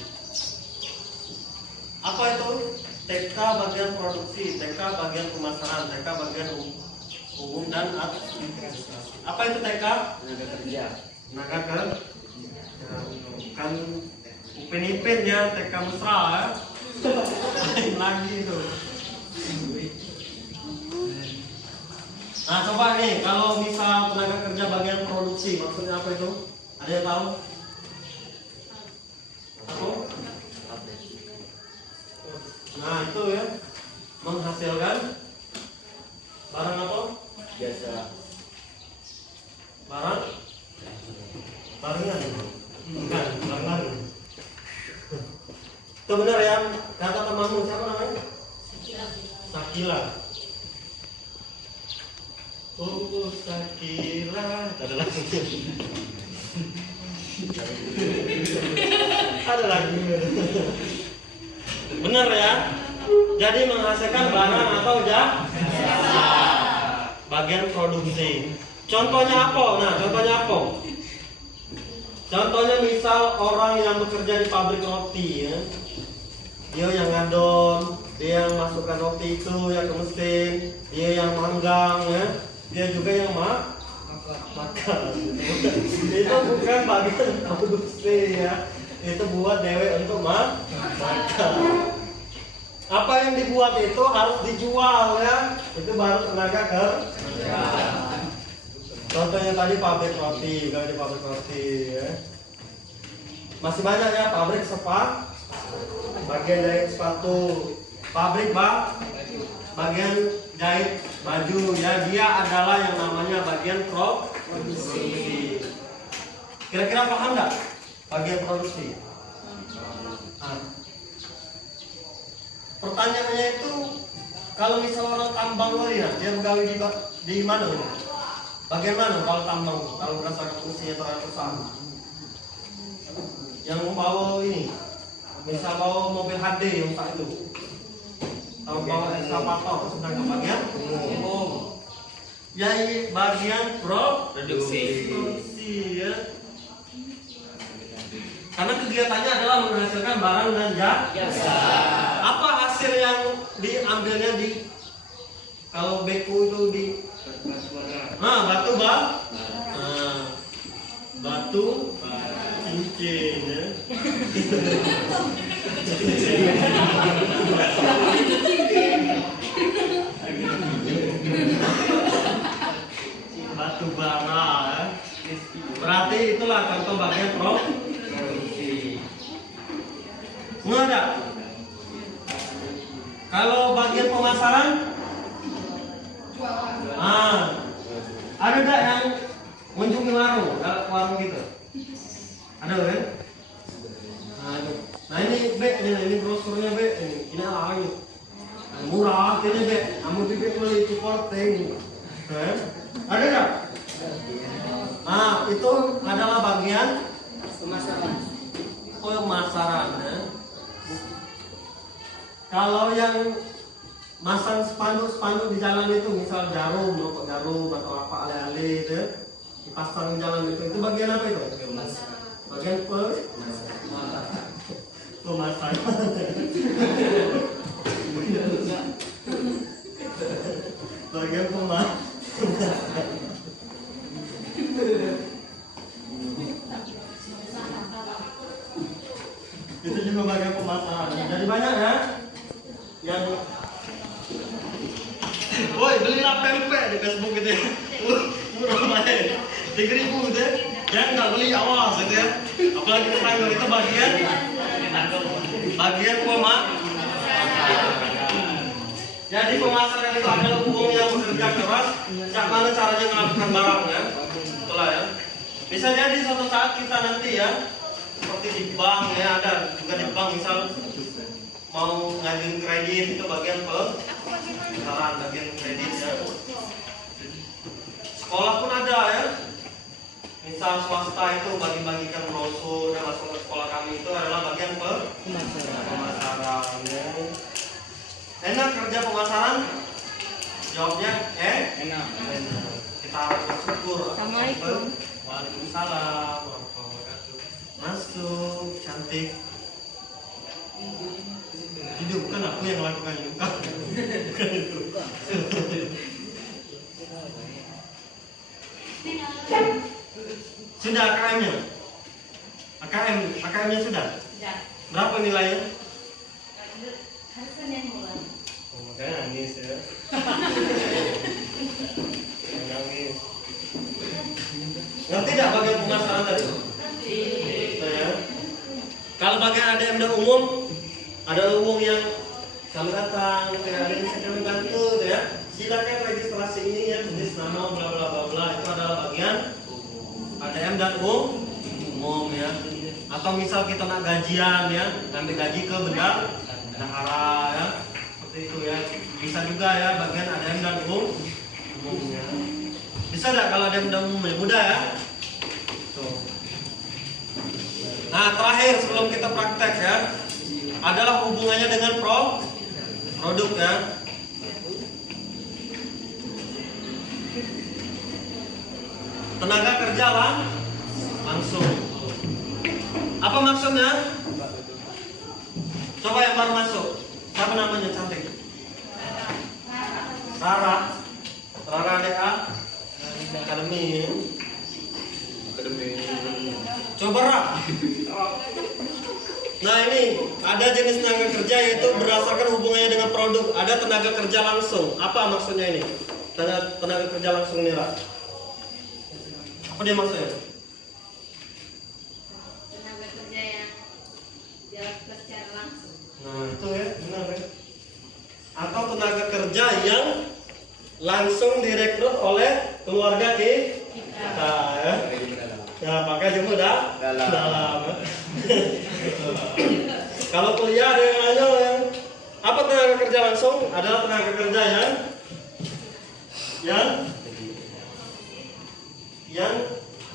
Apa itu? TK bagian produksi, TK bagian pemasaran, TK bagian umum dan administrasi. Apa itu TK? Tenaga kerja. Tenaga kerja. Bukan upin-ipin ya, TK mesra ya. Lain lagi itu. Nah coba nih, kalau misal tenaga kerja bagian produksi, maksudnya apa itu? Ada yang tahu? Apa? Nah itu ya, menghasilkan barang apa? Jasa. Barangan? Bukan, barangan. Itu benar ya, kata temanmu siapa namanya? Sakila. Oh Sakila, ada lagi. Ada lagi. Benar ya? Jadi menghasilkan barang atau jasa. Bagian produksi. Contohnya apa? Nah, contohnya apa? Contohnya misal orang yang bekerja di pabrik roti ya. Dia yang ngadon, dia yang masukkan roti itu ya ke mesin, dia yang manggang ya. Dia juga yang makan. Itu bukan bagian produksi ya. Itu buat dewek untuk makan. Apa yang dibuat itu harus dijual ya. Itu baru tenaga kerja. Contohnya tadi pabrik roti, kalau di pabrik roti ya. Masih banyak ya pabrik bagian jahit sepatu, pabrik bagian jahit baju ya, dia adalah yang namanya bagian produksi. Kira-kira paham nggak bagian produksi? Nah, pertanyaannya itu kalau misal orang tambang ya, dia begawi di mana? Bagian mana kalau tambang? Kalau berdasarkan fungsinya terhadap perusahaan, yang membawa ini, misal bawa mobil HD yang tak itu, atau bawa ekskavator, sedang ke bagian umum. Ya bagian produksi ya. Karena kegiatannya adalah menghasilkan barang dan jasa. Apa hasil yang diambilnya di kalau beku itu di batu batu cincin ya. Batu bara ya. Berarti itulah contoh bagian produksi. Nggak ada. Kalau bagian pemasaran, ada nggak yang mengunjungi warung gitu? Ada kan? Nah ini B, ini brosurnya B, ini lagi murah, ini B, kamu juga beli itu porting, ada nggak? Itu adalah bagian pemasaran. Ya. Kalau yang masang spanduk di jalan itu, misal jarum, rokok jarum atau apa ale-ale itu, dipasang di jalan itu bagian apa itu? Bagian pemasaran. Bagian pemasaran. Itu juga bagian pemasaran. Jadi banyak ya yang woi belilah pempek di Facebook gitu ya. Murah banget. 3.000 gitu ya. Jangan nggak beli awas gitu ya. Apalagi tetangga itu bagian pemasaran. Jadi pemasaran itu adalah uang yang bekerja keras. Bagaimana caranya melakukan barangnya? Itulah ya. Bisa jadi suatu saat kita nanti ya, seperti di bank ya, ada juga di bank misal mau ngajuin kredit itu bagian pemasaran, bagian kredit ya. sekolah pun ada ya. Misal swasta itu bagi-bagikan brosur yang masuk ke sekolah kami itu adalah bagian pemasaran. Ya. Enak kerja pemasaran? Jawabnya Enak. Kita harus bersyukur. Assalamualaikum. Waalaikumsalam warahmatullahi wabarakatuh. Masuk, cantik. Hidup kan aku yang lakukan hidup kamu. Bukan itu. Sudah AKM-nya? AKM-nya sudah? Sudah. Berapa nilainya? Hari Senin mulai. Oh, makanya nangis ya. Nangis. Ngerti tidak bagian pemasaran tadi? Nah, ya. Kalau bagian ADM dan umum, ada umum yang selamat datang, ada yang bisa kami bantu, ya. Silakan registrasi ini ya, tulis nama bla bla bla bla, itu adalah bagian ADM dan umum ya. Atau misal kita nak gajian ya, ngambil gaji ke bendahara ya, seperti itu ya. Bisa juga ya bagian ADM dan umumnya. Bisa tidak kalau ADM dan umumnya? Mudah ya. Tuh. Nah terakhir sebelum kita praktek ya, adalah hubungannya dengan produk ya. Tenaga kerja langsung. Apa maksudnya? Coba yang baru masuk. Siapa namanya cantik? Rara. Rara DA Akademi. Coba Ra. Nah ini ada jenis tenaga kerja yaitu berdasarkan hubungannya dengan produk. Ada tenaga kerja langsung. Apa maksudnya ini? Tenaga kerja langsung ini Ra. Apa dia maksudnya? Tenaga kerja yang dilakukan secara langsung. Nah itu ya benar ya. Atau tenaga kerja yang langsung direkrut oleh keluarga kita ya. Ya pakai jemput dalam. Kalau kuliah ada yang nanya yang apa tenaga kerja langsung? Adalah tenaga kerja yang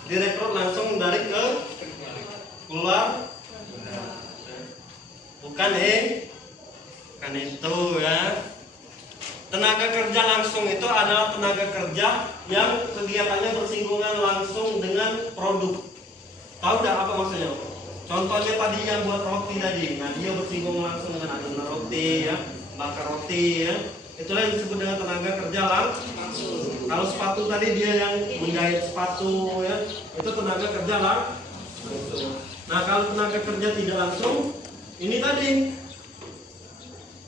direkrut langsung dari keluar, bukan itu ya. Tenaga kerja langsung itu adalah tenaga kerja yang kegiatannya bersinggungan langsung dengan produk. Tahu tidak apa maksudnya? Contohnya tadi yang buat roti tadi, nah dia bersinggungan langsung dengan adonan roti ya, bakar roti ya. Itulah yang disebut dengan tenaga kerja langsung. Kalau sepatu tadi dia yang menjahit sepatu ya, itu tenaga kerja langsung. Nah kalau tenaga kerja tidak langsung, ini tadi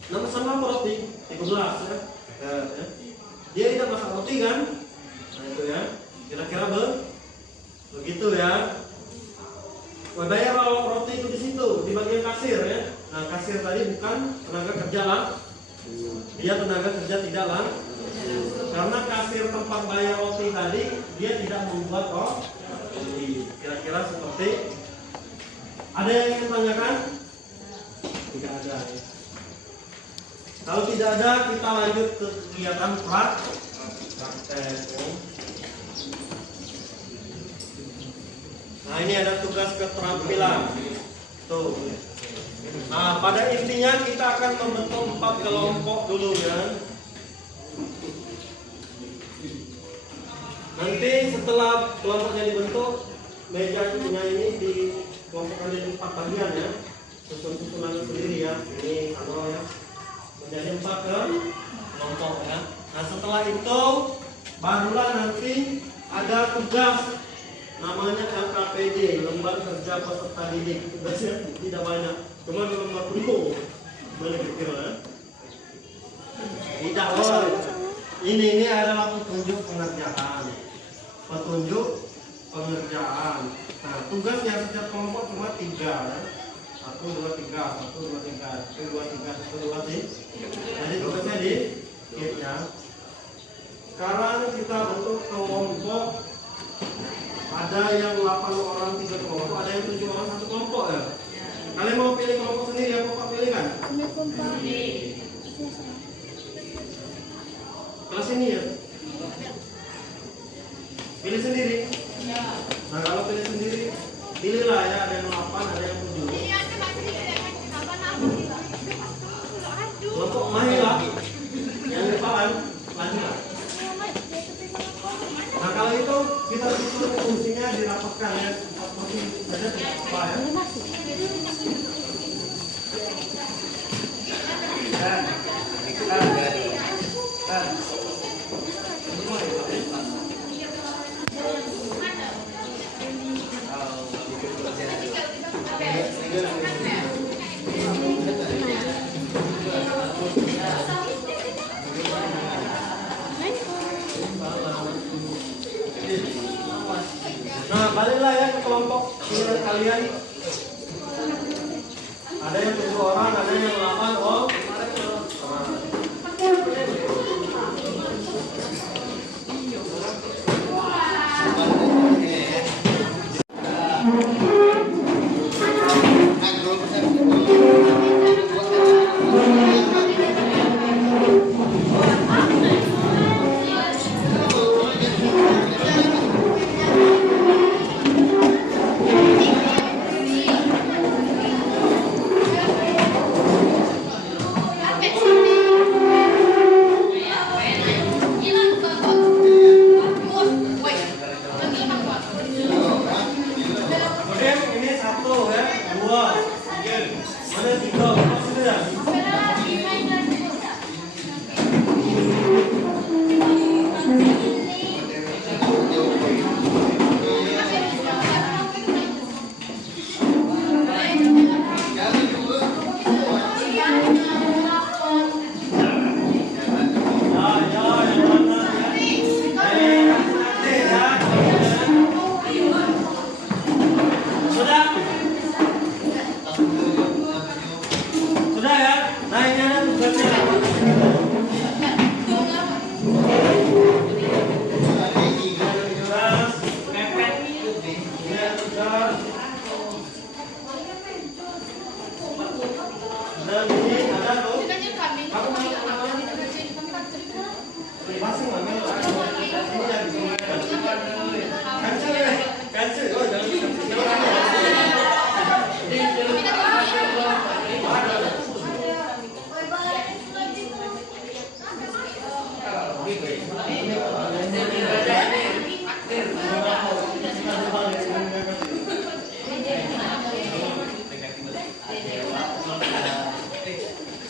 nama sama apa roti? 13 ya. Dia tidak masak roti kan? Nah itu ya. Kira-kira begitu ya. Bayar roti itu di situ, di bagian kasir ya. Nah kasir tadi bukan tenaga kerja langsung. Dia tenaga kerja tidak langsung. Karena kasir tempat bayar roti tadi dia tidak membuat roti. Kira-kira seperti ada yang ingin tanyakan? Tidak ada. Ya. Kalau tidak ada, kita lanjut ke kegiatan praktek. Nah ini ada tugas keterampilan. Tuh. Nah pada intinya kita akan membentuk 4 kelompok dulu ya. Nanti setelah kelompoknya dibentuk, mejanya ini dikelompokkan jadi 4 bagian ya. Susun-susunan sendiri ya. Ini kalau ya. Menjadi 4 kelompok ya. Nah setelah itu barulah nanti ada tugas namanya LKPD, Lembar Kerja Peserta Didik. Tugasnya tidak banyak, cuma lembar penuh. Boleh pikir ya? Tidak loh. Ini adalah petunjuk pengerjaan. Nah tugasnya setiap kelompok cuma 3 ya. 1, 2, 3, 1, 2, 3, 1, 2, 3, 1, 2, 3. Jadi tugasnya di kitnya. Sekarang kita bentuk kelompok. Ada yang 8 orang 3 kelompok, ada yang 7 orang 1 kelompok ya. Kalian mau pilih kelompok sendiri ya, Bapak pilih kan? Kelas ini ya. Pilih sendiri. Nah kalau pilih sendiri, pilihlah ya, ada yang 8, ada yang 7. Kelompok Mahila yang depan lanjut. Nah kalau itu kita susun fungsinya dirapatkan ya, seperti ada apa ya? Nah baliklah ya ke kelompok pilihan kalian. Ada yang 7 orang, ada yang 8 orang. Kemudian ini 1 ya, 2, 3, mana 3, sudah. Sudah ya, nah ini ada tugasnya. Dan ini ada tuh. Masing ambil. Ini jadi cancel ya, cancel. Oh jangan.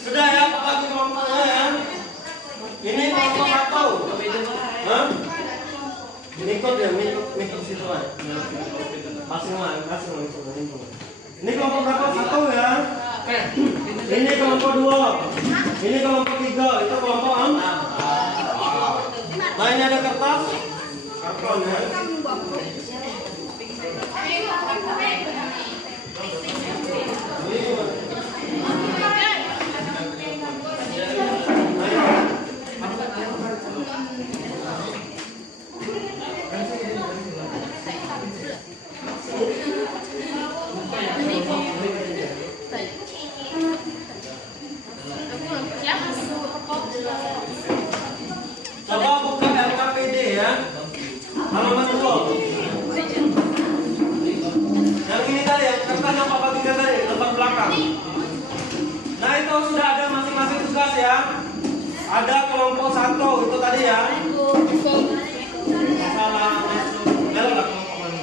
Sudah ya, bagi kelompoknya ya. Ini kelompok 1. Hah? Ikut ya, ikut situ lah. Masing-masing. Ini kelompok berapa? 1 ya. Ini kelompok 2. Ini kelompok 3. Itu kelompok 6. Nah ini ada kertas, karton ya. Coba buka LKPD ya, halaman 2. Yang ini tadi ya, kertas yang Papa tiga tadi, depan belakang. Nah itu sudah ada masing-masing tugas ya. Ada kelompok 1 itu tadi ya. Salah masuk, belok kelompok mana?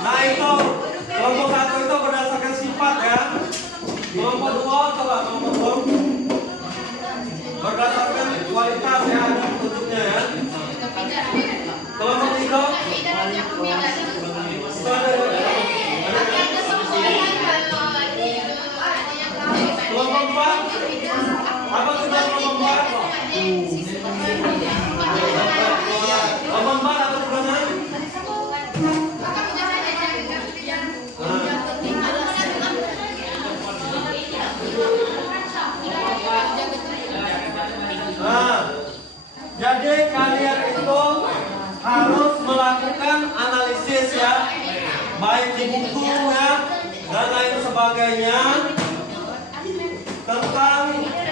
Nah itu kelompok 1 itu berdasarkan sifat ya. Kelompok 2 coba kelompok 2 berdasarkan kualitas ya, ada petunjuknya ya. Kelompok 3 itu ada kelompok 4 apa tugas kelompok 4? Kelompok 4 apa tugasnya? Nah, jadi kalian itu harus melakukan analisis ya, baik di buku ya dan lain sebagainya tentang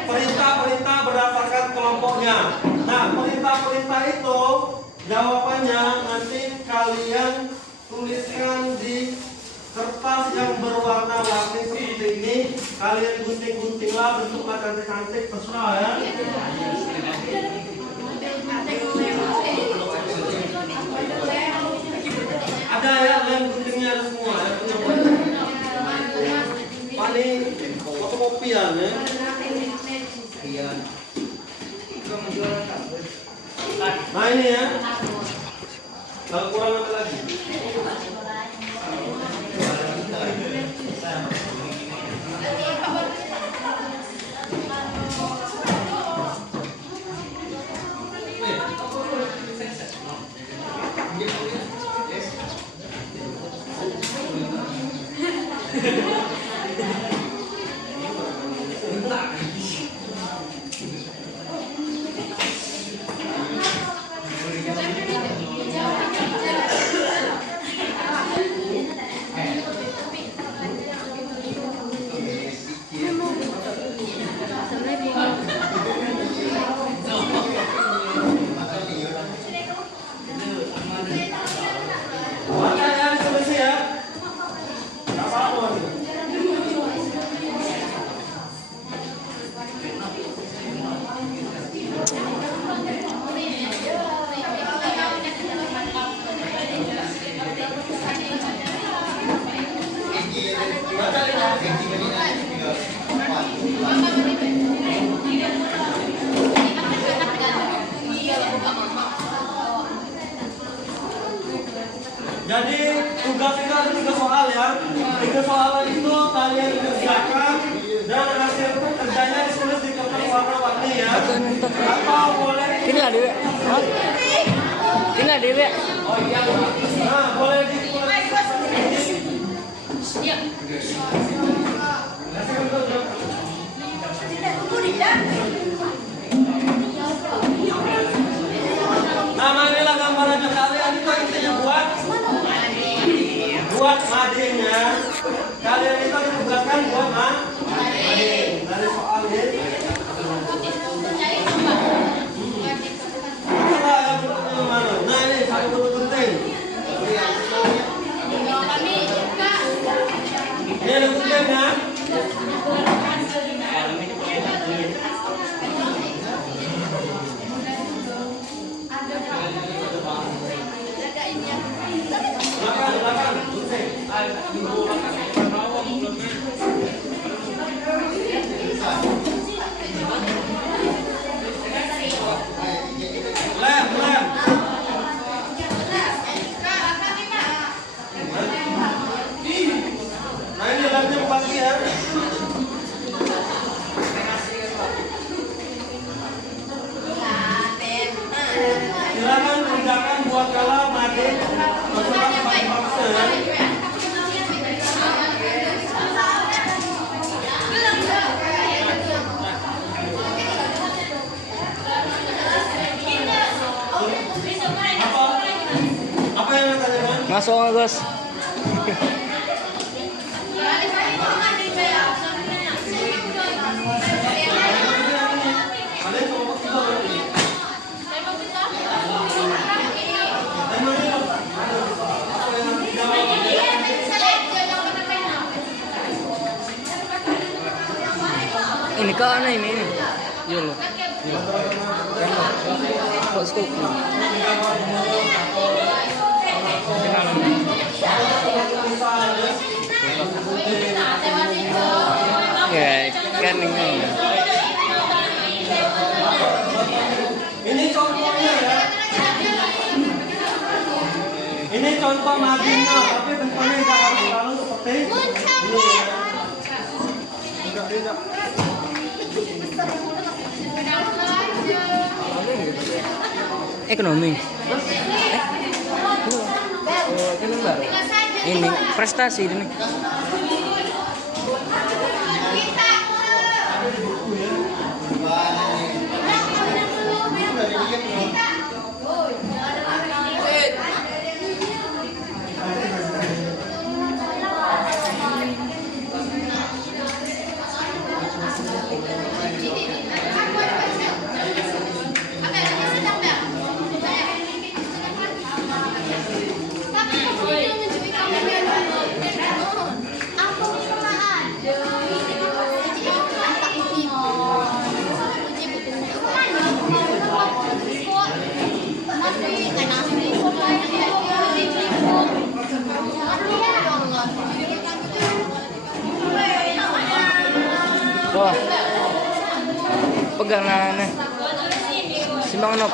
perintah-perintah berdasarkan kelompoknya. Nah, perintah-perintah itu jawabannya nanti kalian tuliskan di kertas yang berwarna-warni seperti ini. Kalian gunting-guntinglah, bentuklah cantik-cantik, terserah ya. Ada ya, lem guntingnya ada semua ya. Ini fotokopian ya. Nah ini ya. Kalau kurang apa lagi? Jadi tugas kita ada 3 soal ya. 3 soalan itu kalian kerjakan dan hasil kerjanya ditulis di kertas warna-warni ya. Atau boleh Tinggal Dewi. Tinggal Dewi. Oh iya. Nah, boleh ditulis. Nama inilah gambarannya kalian itu intinya buat madingnya. Kalian itu ditugaskan buat mading dari soal ini. Nah ini satu penting. Ini yang penting ya. Nah ini lemnya pagi ya. Silakan kerjakan buat kala mading. Apa yang ditanyakan? Masuk Gus. Ini ke ana ini. Iya loh. Kok skop. Ya, kan ini. Ini contohnya ya. Ini contoh madingnya, tapi bentuknya tidak harus selalu seperti ini ya. Tidak. Ekonomi. Ini prestasi ini. pegang nah. Simbang nok.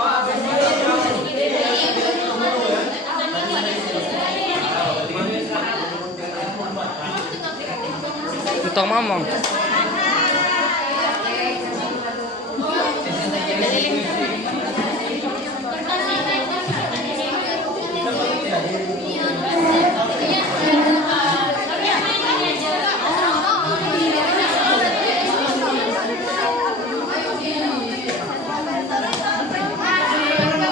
Utang mamang.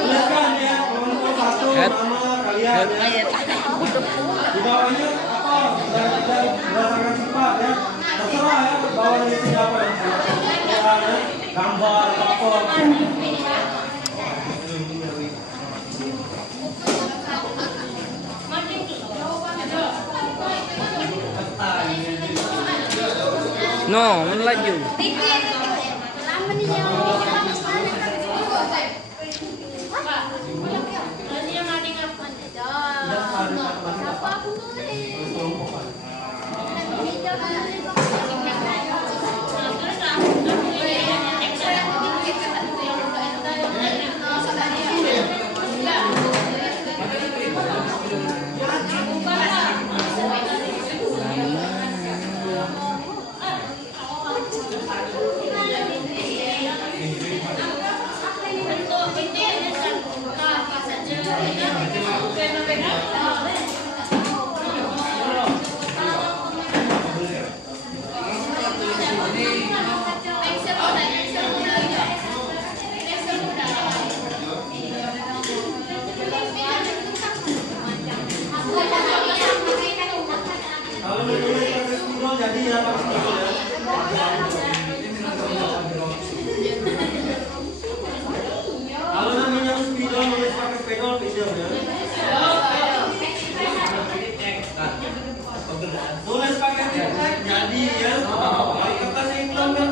Tuliskan ya, kelompok 1 nama kalian ya. Di bawahnya apa? Berdasarkan sifat ya. Terserah ya, bawahnya siapa yang ya. Gambar, apa. No, melaju. Kalau menulis pakai spidol jadi ya pakai spidol ya. Kalau namanya spidol nulis pakai spidol ya. Nulis pakai tek jadi ya. Kalau kertas yang hitam kan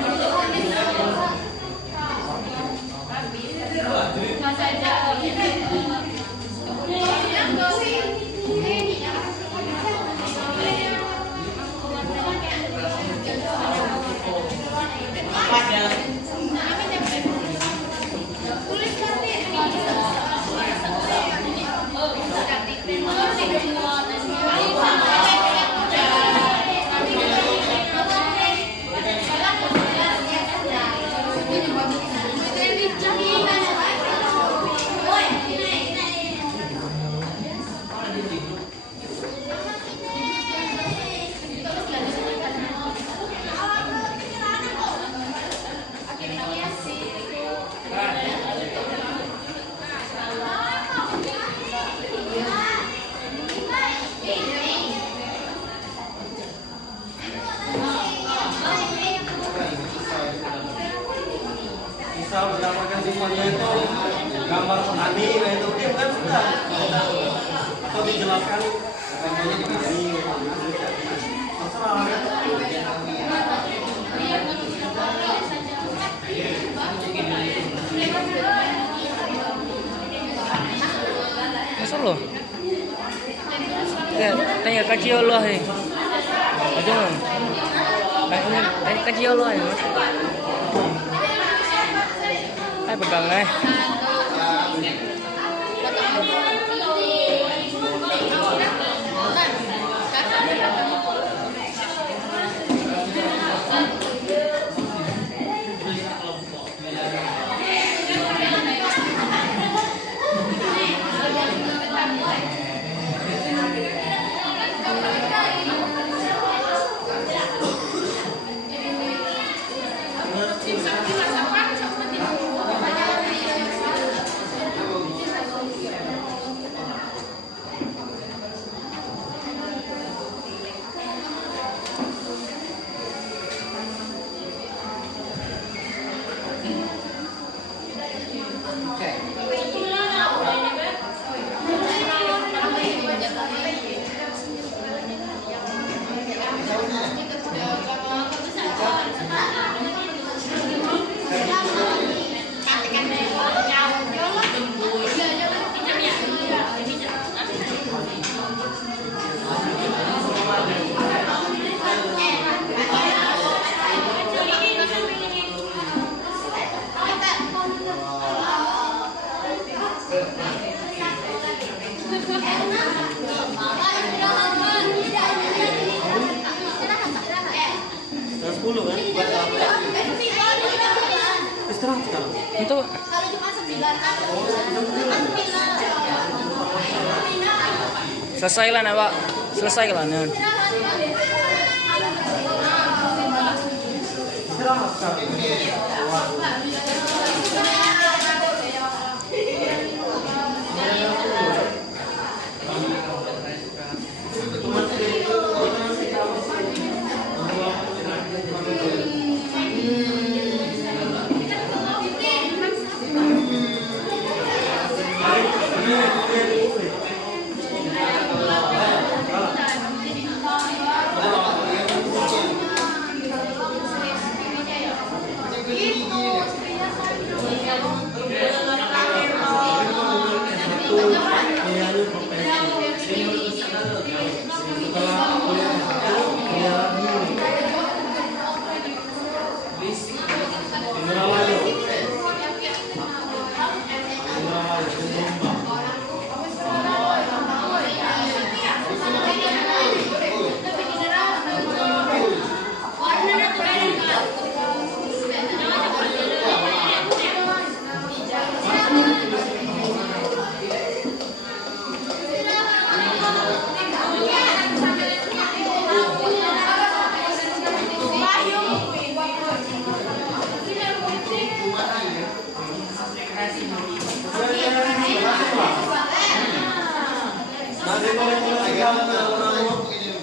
bisa berdasarkan sifatnya itu gambar petani itu dia kan sudah atau dijelaskan gambarnya petani terserah Masa lo? Ya, tanya kacau Allah ni. Jangan. Tanya kacau Allah ni. Hai pegang eh. Jam 10 kan? Istirahat sekarang. Itu selesai lah nak Pak. Selesai lah nih. Istirahat sekarang.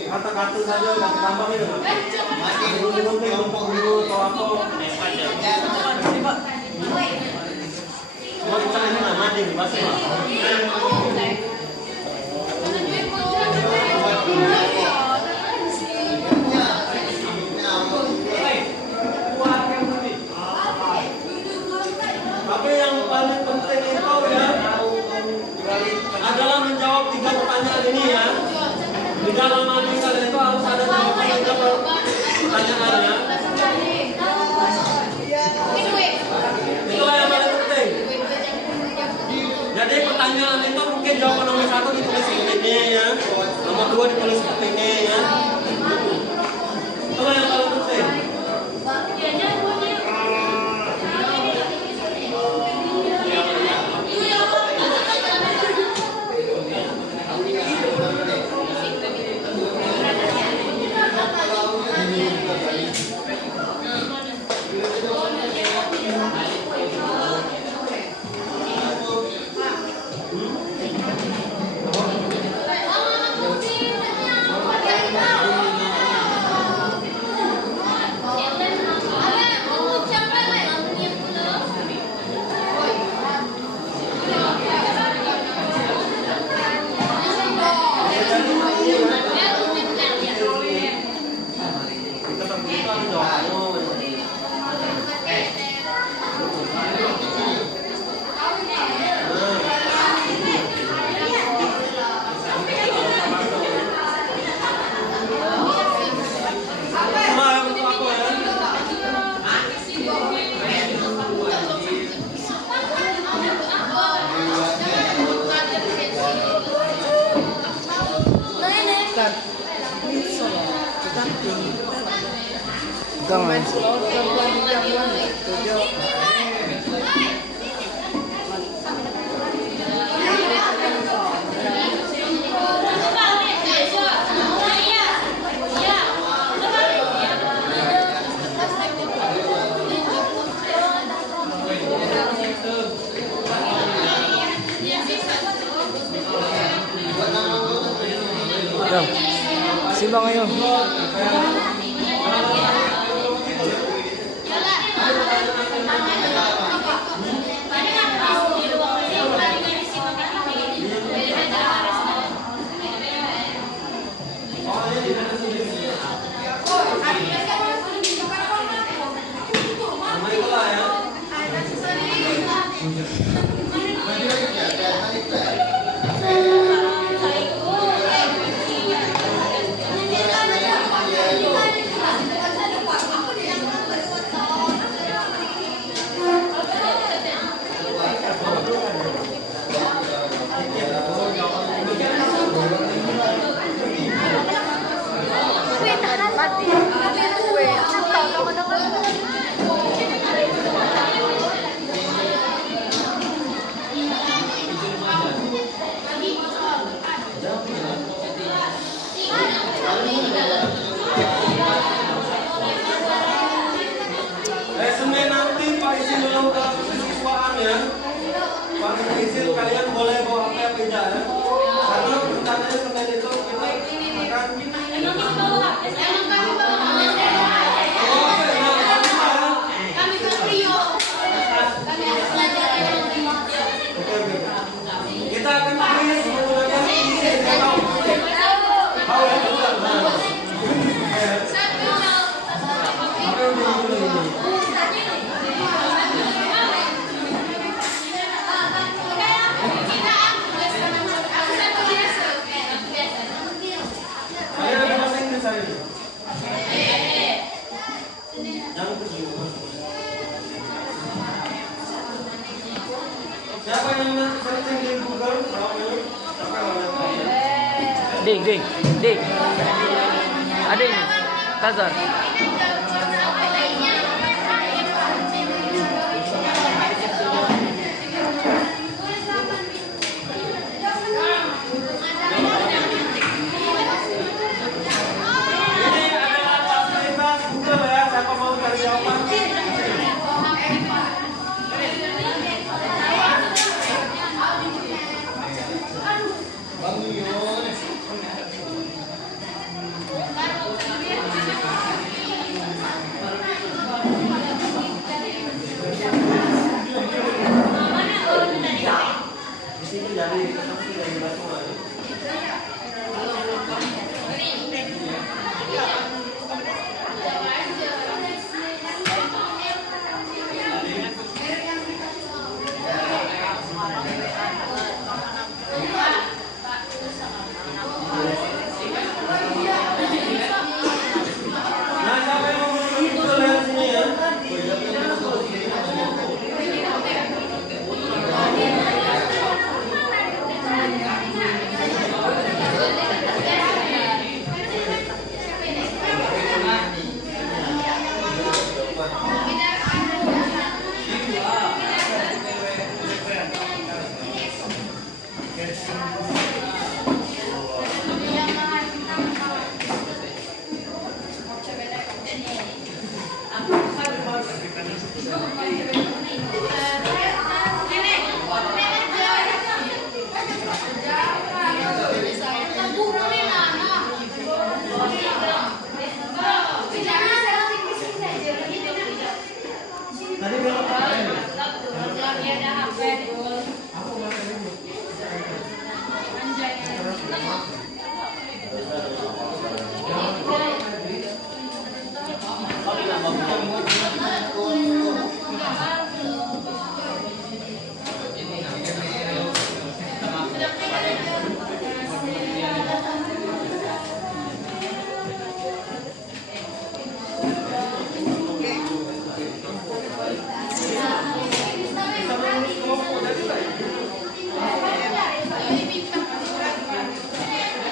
Kata-kata saja nggak ditambah itu. Gunting atau apa? Cuma kita ini nggak mandi, pasti lah. Tapi yang paling penting itu ya adalah menjawab 3 pertanyaan ini ya. Di dalam mandi kalian itu harus ada pertanyaannya. Itulah yang paling penting. Jadi pertanyaan itu mungkin jawaban nomor 1 ditulis seperti ini ya, nomor 2 ditulis seperti ini ya. Itulah yang paling penting. Jangan. Yo, simbang ayo. prinsip kalian boleh bawa HP apa tidak ya? Karena rencananya Senin itu kita akan Emang kamu bawa HP? Emang kamu bawa HP? Kami ke Rio. Kami harus belajar yang Rio. Oke. Kita akan tulis menggunakan isi tahu. Tahu ya? Apa yang ditulis ini? Kalian ada bahasa Inggris hari ini? Yang kedua. Siapa yang searching di Google? Siapa yang Ding. Ada ini. Tazar. Ini adalah fasilitas Google ya. Siapa mau cari jawaban? Bang Yun. Di sini dari semua ya. Nah, siapa yang mau beli Google ya sini ya? Tadi belum ada. Lagi ada HP.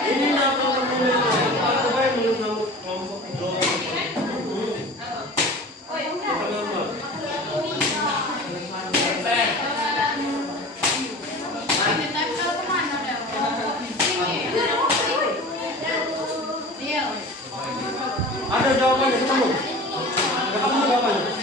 Ini nama coba yang belum nama kelompok doang. Ada jawabannya ketemu. Ketemu jawabannya.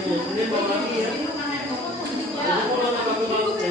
Ini mau lagi ya. Ini mau lagi bagus ya.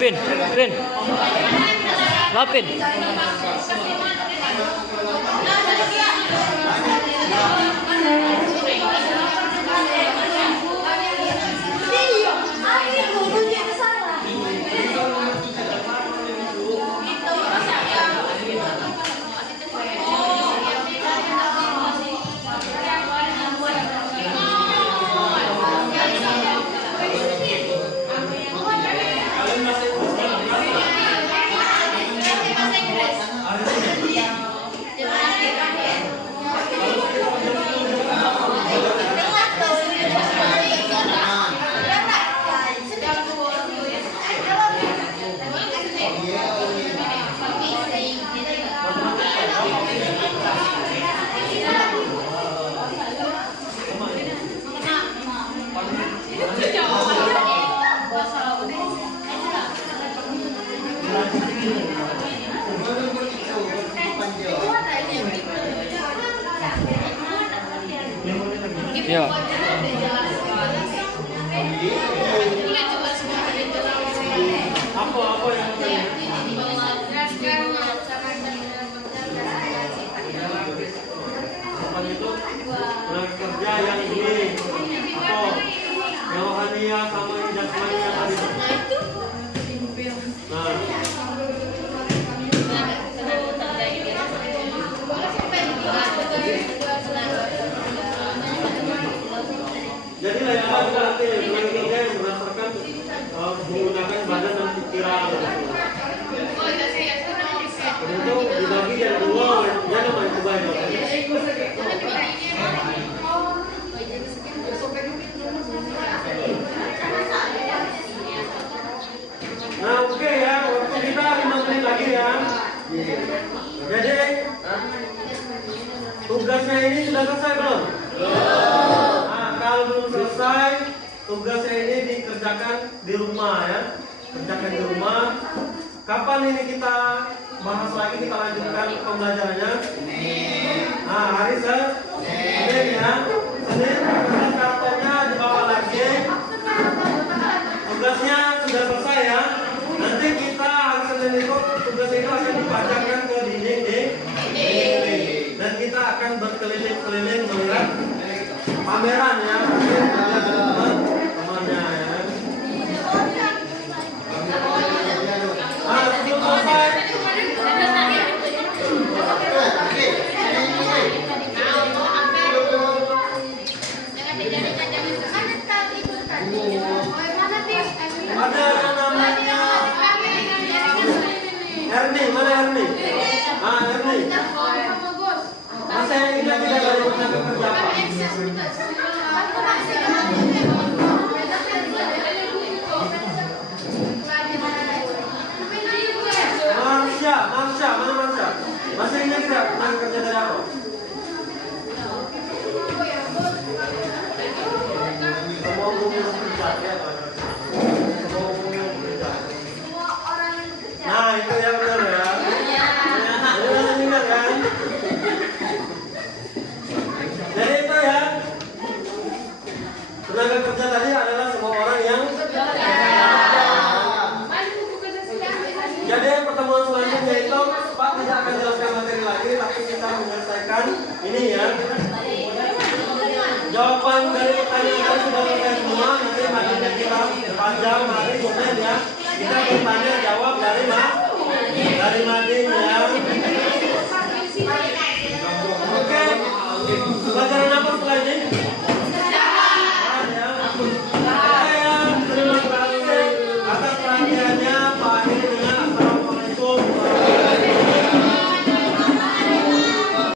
Pin, pin. Lapin. Ya. Apa yang itu tenaga kerja yang ini apa yang rohania sama yang jasmania tadi. Nah, jadi layanan nanti tenaga kerja yang berdasarkan menggunakan badan dan pikiran. Itu dibagi yang dua, ya namanya kebanyakan. Nah oke ya, waktu kita 5 menit lagi ya. Jadi tugasnya ini sudah selesai belum? Nah kalau belum selesai, tugasnya ini dikerjakan di rumah ya. Kerjakan di rumah. Kapan ini kita bahas lagi, kita lanjutkan pembelajarannya. Nah, hari Senin ya. Senin tugas kartonnya dibawa lagi. Tugasnya sudah selesai ya. Nanti kita hari Senin itu tugas itu akan dipajangkan ke dinding dan kita akan berkeliling-keliling melihat pameran ya. Teman-temannya ya. Nah, sebelum selesai ada yang namanya Erni, mana Erni? Ah, Erni. Masa yang ingat tidak dari mana kerja apa? Marsha, mana Marsha? Masih ingat tidak pernah kerja dari apa? Semua umum kerja ya, semua umum kerja. Nah, itu yang benar ya. Jadi masih ingat kan? Jadi itu ya. Tenaga kerja tadi adalah semua orang yang. Jadi pertemuan selanjutnya itu Pak tidak akan jelaskan materi lagi, tapi kita menyelesaikan ini ya. Jawaban dari pertanyaan tadi sudah selesai semua. Nanti materinya kita panjang hari Senin ya. Kita bertanya